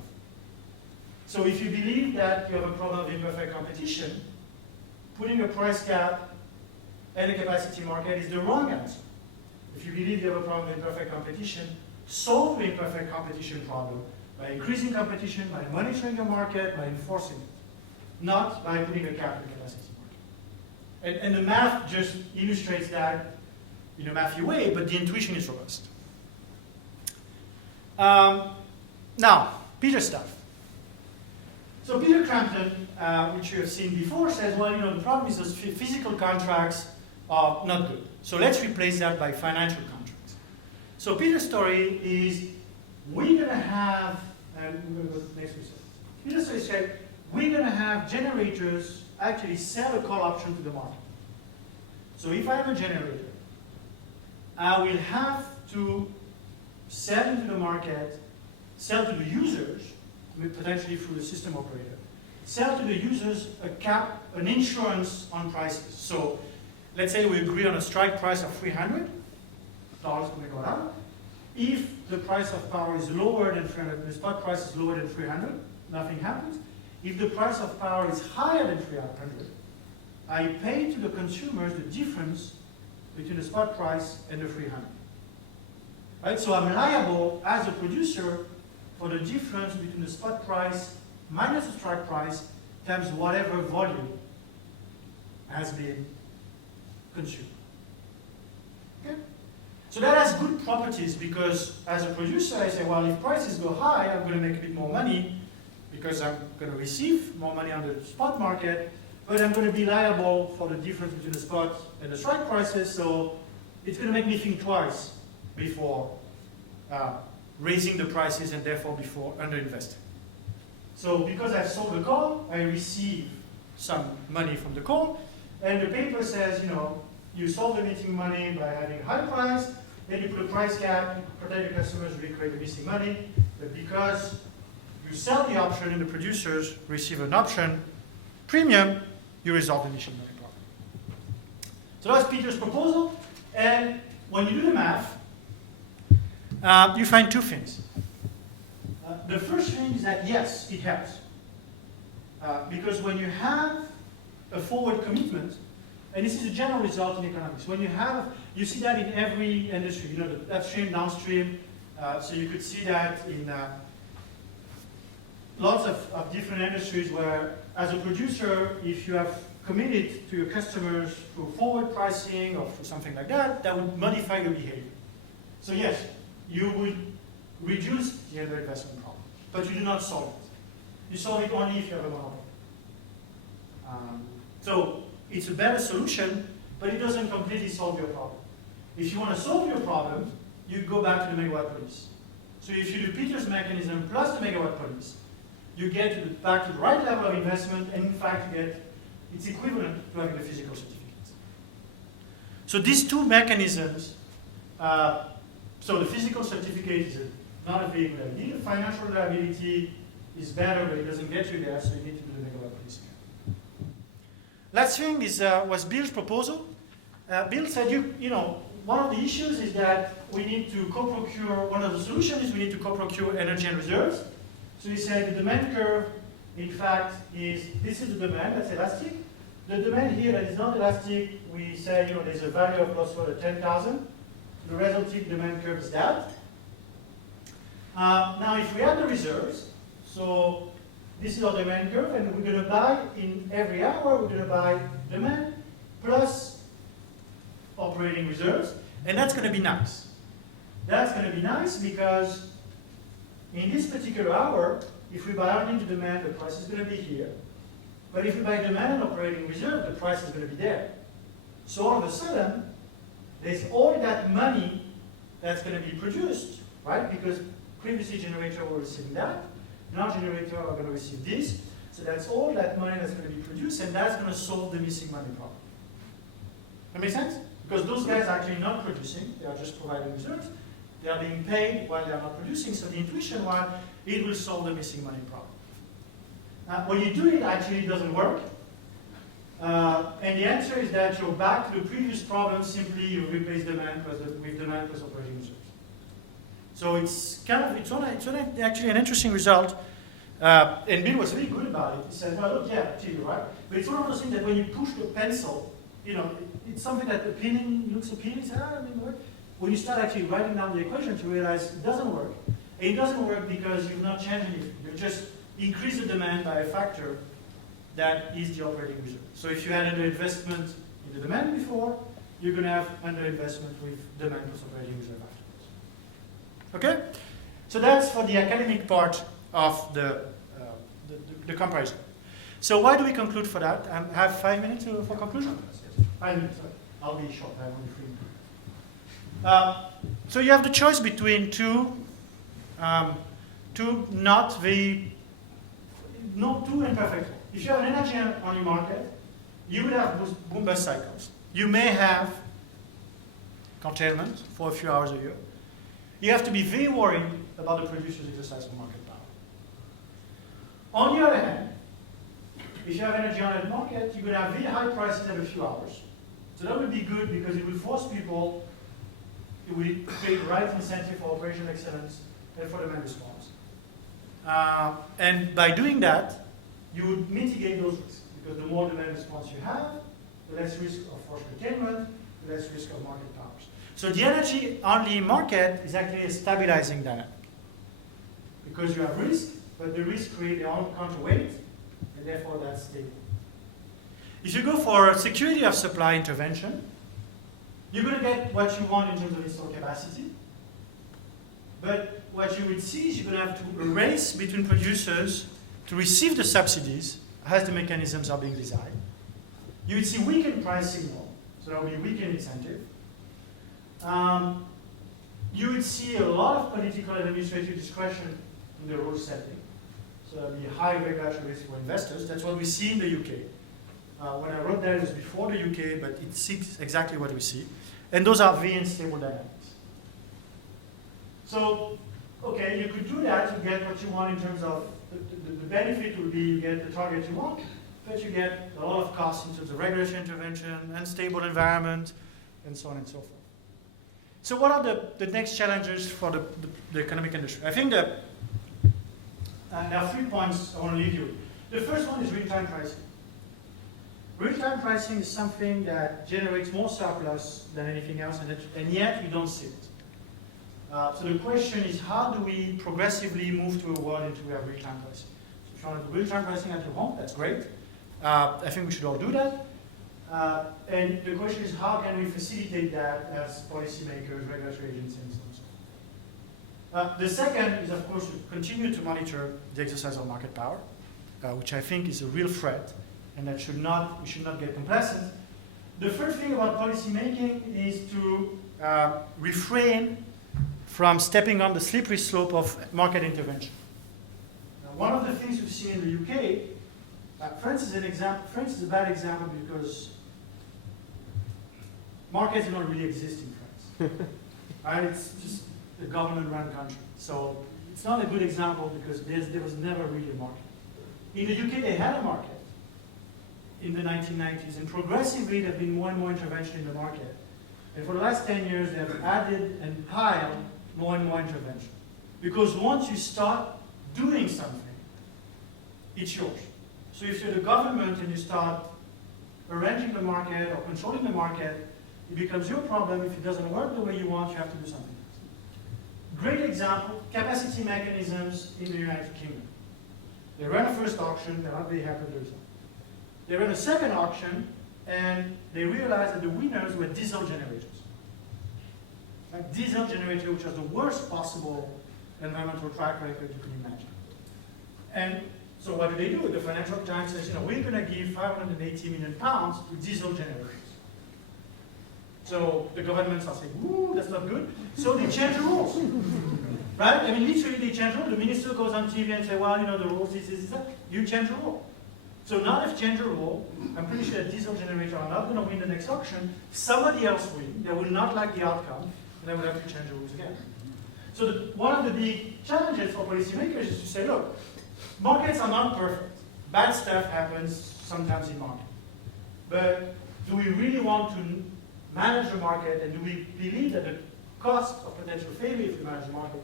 So if you believe that you have a problem of imperfect competition, putting a price cap and a capacity market is the wrong answer. If you believe you have a problem with imperfect competition, solve the imperfect competition problem by increasing competition, by monitoring your market, by enforcing it, not by putting a cap in the capacity market. And the math just illustrates that in a mathy way, but the intuition is robust. Now, Peter stuff. So Peter Crampton, which you have seen before, says, well, the problem is those physical contracts are not good. So let's replace that by financial contracts. So Peter's story is, we're going to have, and we're going to go to the next result. Peter's story said, we're going to have generators actually sell a call option to the market. So if I have a generator, I will have to sell into the market, sell to the users, potentially through the system operator, sell to the users a cap, an insurance on prices. So let's say we agree on a strike price of $300 per megawatt hour, if the price of power is lower than 300, the spot price is lower than 300, nothing happens. If the price of power is higher than 300, I pay to the consumers the difference between the spot price and the 300. Right? So I'm liable as a producer for the difference between the spot price minus the strike price times whatever volume has been consumed. Okay? So that has good properties because as a producer I say, well, if prices go high, I'm going to make a bit more money because I'm going to receive more money on the spot market, but I'm going to be liable for the difference between the spot and the strike prices, so it's going to make me think twice before raising the prices and therefore before underinvesting. So because I've sold the coal, I receive some money from the coal, and the paper says, you know, you solve the missing money by having a high price, then you put a price cap, protect the customers, recreate the missing money, but because you sell the option and the producers receive an option premium, you resolve the missing money problem. So that's Peter's proposal, and when you do the math, you find two things. The first thing is that yes, it helps. Because when you have a forward commitment, and this is a general result in economics, when you see that in every industry, you know, the upstream, downstream, so you could see that in lots of different industries where, as a producer, if you have committed to your customers through forward pricing or through something like that, that would modify your behavior. So yes, you would reduce the underinvestment problem, but you do not solve it. You solve it only if you have a monopoly. So it's a better solution, but it doesn't completely solve your problem. If you want to solve your problem, you go back to the megawatt police. So if you do Peter's mechanism plus the megawatt police, you get back to the right level of investment, and in fact you get, it's equivalent to having the physical certificates. So these two mechanisms, so the physical certificate is not a vehicle that you need. The financial reliability is better, but it doesn't get you there, so you need to do the megawatt police. Last thing is, was Bill's proposal. Bill said, you know, one of the issues is that we need to co-procure, one of the solutions is we need to co-procure energy and reserves. So he said the demand curve, in fact, this is the demand that's elastic. The demand here that is not elastic, we say, you know, there's a value of loss for 10,000. The resulting demand curve is that. Now, if we add the reserves, so this is our demand curve, and we're going to buy in every hour, we're going to buy demand plus operating reserves, and that's going to be nice. That's going to be nice because in this particular hour, if we buy only the demand, the price is going to be here. But if we buy demand and operating reserve, the price is going to be there. So all of a sudden, there's all that money that's going to be produced, right? Because previously generator were receiving that, now generator are going to receive this. So that's all that money that's going to be produced, and that's going to solve the missing money problem. That make sense? Because those guys are actually not producing, they are just providing reserves. They are being paid while they are not producing, so the intuition one, it will solve the missing money problem. When you do it, actually it doesn't work. And the answer is that you're back to the previous problem, simply you replace demand with demand plus operating reserves. So it's kind of, it's actually an interesting result. And Bill was really good about it. He said, well, look, yeah, actually you're right. But it's one of those things that when you push the pencil, you know, it's something that looks appealing, you say, it didn't work. When you start actually writing down the equation, you realize it doesn't work. And it doesn't work because you've not changed anything. You just increase the demand by a factor that is the operating reserve. So if you had underinvestment in the demand before, you're going to have underinvestment with demand plus operating reserve afterwards. Okay? So that's for the academic part of the comparison. So why do we conclude for that? I have 5 minutes for conclusion? 5 minutes, sorry. I'll be short, I have only 3 minutes. So you have the choice between two imperfect. If you have an energy on your market, you will have boom bust cycles. You may have curtailment for a few hours a year. You have to be very worried about the producer's exercise of market power. On the other hand, if you have energy on the market, you're going to have very high prices every few hours. So that would be good because it will force people it will create the right incentive for operational excellence and for demand response. And by doing that, you would mitigate those risks, because the more demand response you have, the less risk of force containment, the less risk of market powers. So the energy-only market is actually a stabilizing dynamic, because you have risk, but the risk creates their own counterweight, and therefore that's stable. If you go for security of supply intervention, you're going to get what you want in terms of installed capacity, but what you would see is you're going to have to a race between producers to receive the subsidies as the mechanisms are being designed. You would see weakened price signal, so there will be weakened incentive. You would see a lot of political and administrative discretion in the rule setting. So there will be high regulatory risk for investors. That's what we see in the UK. When I wrote that, it was before the UK, but it's exactly what we see. And those are very unstable dynamics. So, okay, you could do that to get what you want in terms of the benefit would be you get the target you want, but you get a lot of costs in terms of regulatory intervention, unstable environment, and so on and so forth. So what are the next challenges for the economic industry? I think that there are 3 points I want to leave you with. The first one is real-time pricing. Real-time pricing is something that generates more surplus than anything else, and yet we don't see it. So the question is, how do we progressively move to a world into where real-time pricing? So if you want to do real-time pricing at your home, that's great. I think we should all do that. And the question is, how can we facilitate that as policymakers, regulatory agencies, and so on and so forth. The second is, of course, to continue to monitor the exercise of market power, which I think is a real threat, and that we should not get complacent. The third thing about policy making is to refrain from stepping on the slippery slope of market intervention. Now, one of the things we've seen in the UK, France is an example. France is a bad example because markets do not really exist in France. Right? It's just a government-run country. So it's not a good example because there was never really a market. In the UK, they had a market in the 1990s, and progressively there have been more and more intervention in the market. And for the last 10 years, they have added and piled more and more intervention. Because once you start doing something, it's yours. So if you're the government and you start arranging the market or controlling the market, it becomes your problem. If it doesn't work the way you want, you have to do something else. Great example, capacity mechanisms in the United Kingdom. They ran a first auction, they're not very happy with the result. They ran a second auction, and they realized that the winners were diesel generators. Like diesel generator, which has the worst possible environmental track record you can imagine. And so what do? The Financial Times says, we're going to give £580 million to diesel generators. So the governments are saying, ooh, that's not good. So they change the rules. Right? I mean, literally they change the rules. The minister goes on TV and says, well, the rules, this, that. You change the rule. So now they've changed the rule. I'm pretty sure that diesel generators are not going to win the next auction. Somebody else wins. They will not like the outcome, and they will have to change the rules again. So one of the big challenges for policymakers is to say, look, markets are not perfect. Bad stuff happens sometimes in market. But do we really want to manage the market, and do we believe that the cost of potential failure if we manage the market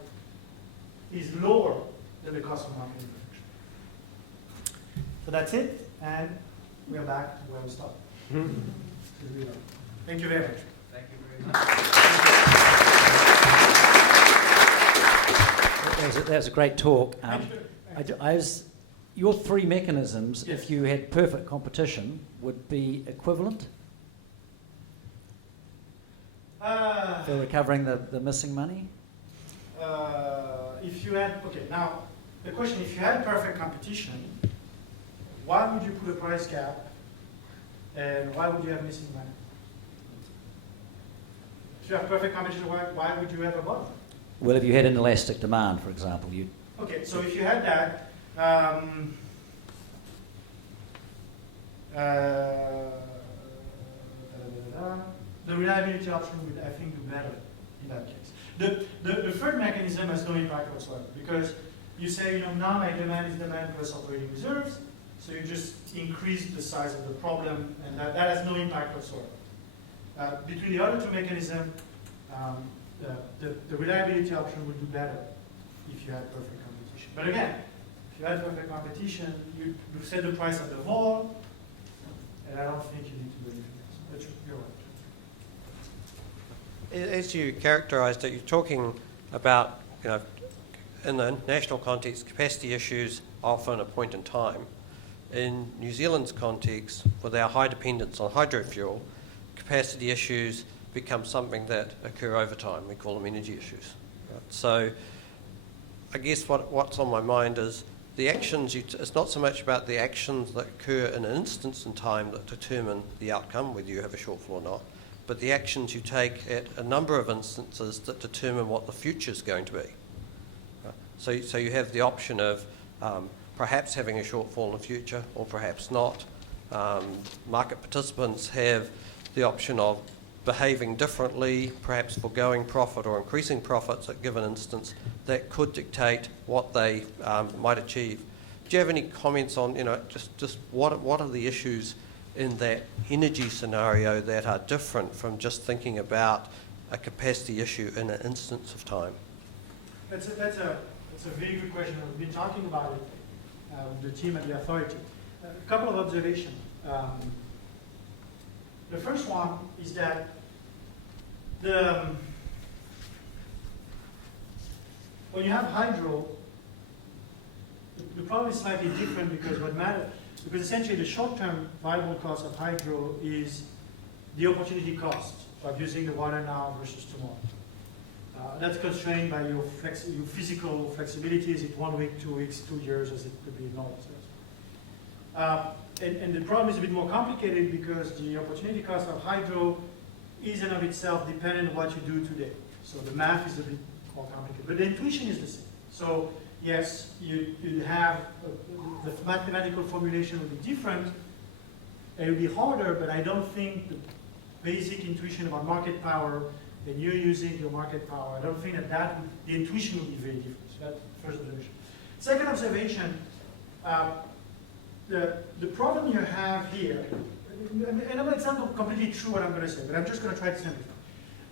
is lower than the cost of market intervention? So that's it, and we are back to where we started. Thank you very much. Thank you very much. That was a great talk. Thank you. Your 3 mechanisms, Yes. if you had perfect competition, would be equivalent for recovering the missing money? If you had, okay, now the question, if you had perfect competition, why would you put a price cap, and why would you have missing money? If you have perfect competition, why would you have a bottom? Well, if you had an elastic demand, for example, you. Okay, so if you had that, the reliability option would, I think, do better in that case. The third mechanism has no impact whatsoever, because you say, now my demand is demand plus operating reserves, so you just increase the size of the problem, and that has no impact whatsoever. Between the other 2 mechanisms, the reliability option will do better if you had perfect competition. But again, if you had perfect competition, you set the price at the wall, and I don't think you need to do anything else. But you're right. As you characterised it, you're talking about, in the national context, capacity issues often a point in time. In New Zealand's context, with our high dependence on hydrofuel, capacity issues become something that occur over time. We call them energy issues. Right? So I guess what's on my mind is the actions, it's not so much about the actions that occur in an instance in time that determine the outcome, whether you have a shortfall or not, but the actions you take at a number of instances that determine what the future is going to be. Right? So you have the option of perhaps having a shortfall in the future, or perhaps not. Market participants have the option of behaving differently, perhaps foregoing profit or increasing profits at a given instance that could dictate what they might achieve. Do you have any comments on, just what are the issues in that energy scenario that are different from just thinking about a capacity issue in an instance of time? That's a very good question. We've been talking about it with the team at the authority. A couple of observations. The first one is that when you have hydro, the problem is slightly different because because essentially the short-term viable cost of hydro is the opportunity cost of using the water now versus tomorrow. That's constrained by your physical flexibility. Is it 1 week, 2 weeks, 2 years, as it could be normal? And the problem is a bit more complicated because the opportunity cost of hydro is in of itself dependent on what you do today. So the math is a bit more complicated, but the intuition is the same. So yes, you have the mathematical formulation will be different. It will be harder, but I don't think the basic intuition about market power and you using your market power, I don't think that the intuition will be very different. So that's the first observation. Second observation, the problem you have here, and it's not completely true what I'm going to say, but I'm just going to try to simplify.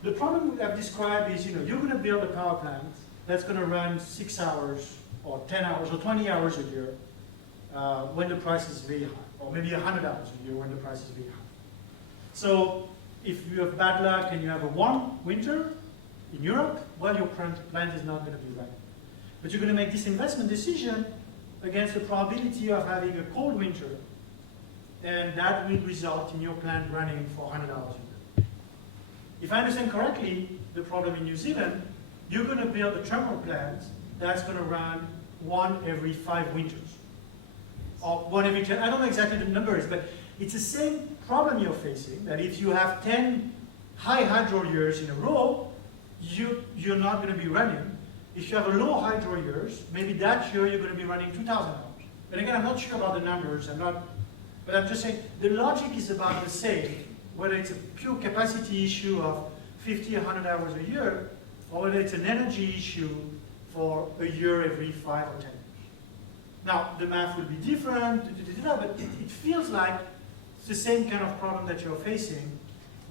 The problem I've described is, you're going to build a power plant that's going to run 6 hours or 10 hours or 20 hours a year when the price is very high, or maybe 100 hours a year when the price is very high. So if you have bad luck and you have a warm winter in Europe, well, your plant is not going to be running. But you're going to make this investment decision against the probability of having a cold winter, and that will result in your plant running for 100 hours a year. If I understand correctly, the problem in New Zealand, you're going to build a thermal plant that's going to run 1 every 5 winters. Or 1 every 10, I don't know exactly the numbers, but it's the same problem you're facing, that if you have 10 high hydro years in a row, you're not going to be running. If you have a low hydro years, maybe that year you're going to be running 2,000 hours. But again, I'm not sure about the numbers, but I'm just saying the logic is about the same, whether it's a pure capacity issue of 50, 100 hours a year, or whether it's an energy issue for a year every 5 or 10 years. Now, the math will be different, but it feels like it's the same kind of problem that you're facing.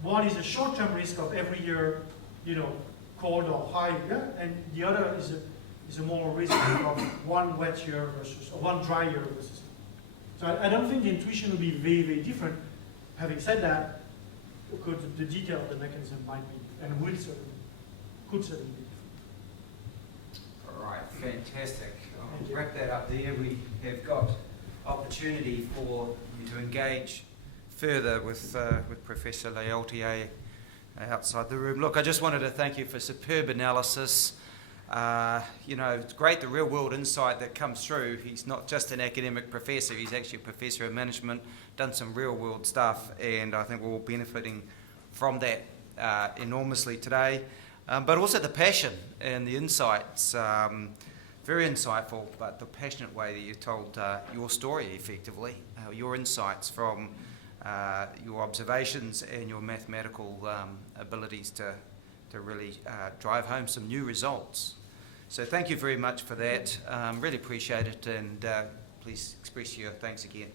One is a short-term risk of every year, cold or high, and the other is a more risk of 1 wet year versus, or 1 dry year versus. So I don't think the intuition will be very, very different. Having said that, the detail of the mechanism might be, and could certainly be different. All right, fantastic. I'll wrap that up there. We have got opportunity for you to engage further with Professor Léautier outside the room. Look, I just wanted to thank you for superb analysis. It's great the real world insight that comes through. He's not just an academic professor, he's actually a professor of management, done some real world stuff, and I think we're all benefiting from that enormously today. But also the passion and the insights, very insightful, but the passionate way that you told your story effectively, your insights from your observations and your mathematical abilities to really drive home some new results. So thank you very much for that. Really appreciate it, and please express your thanks again.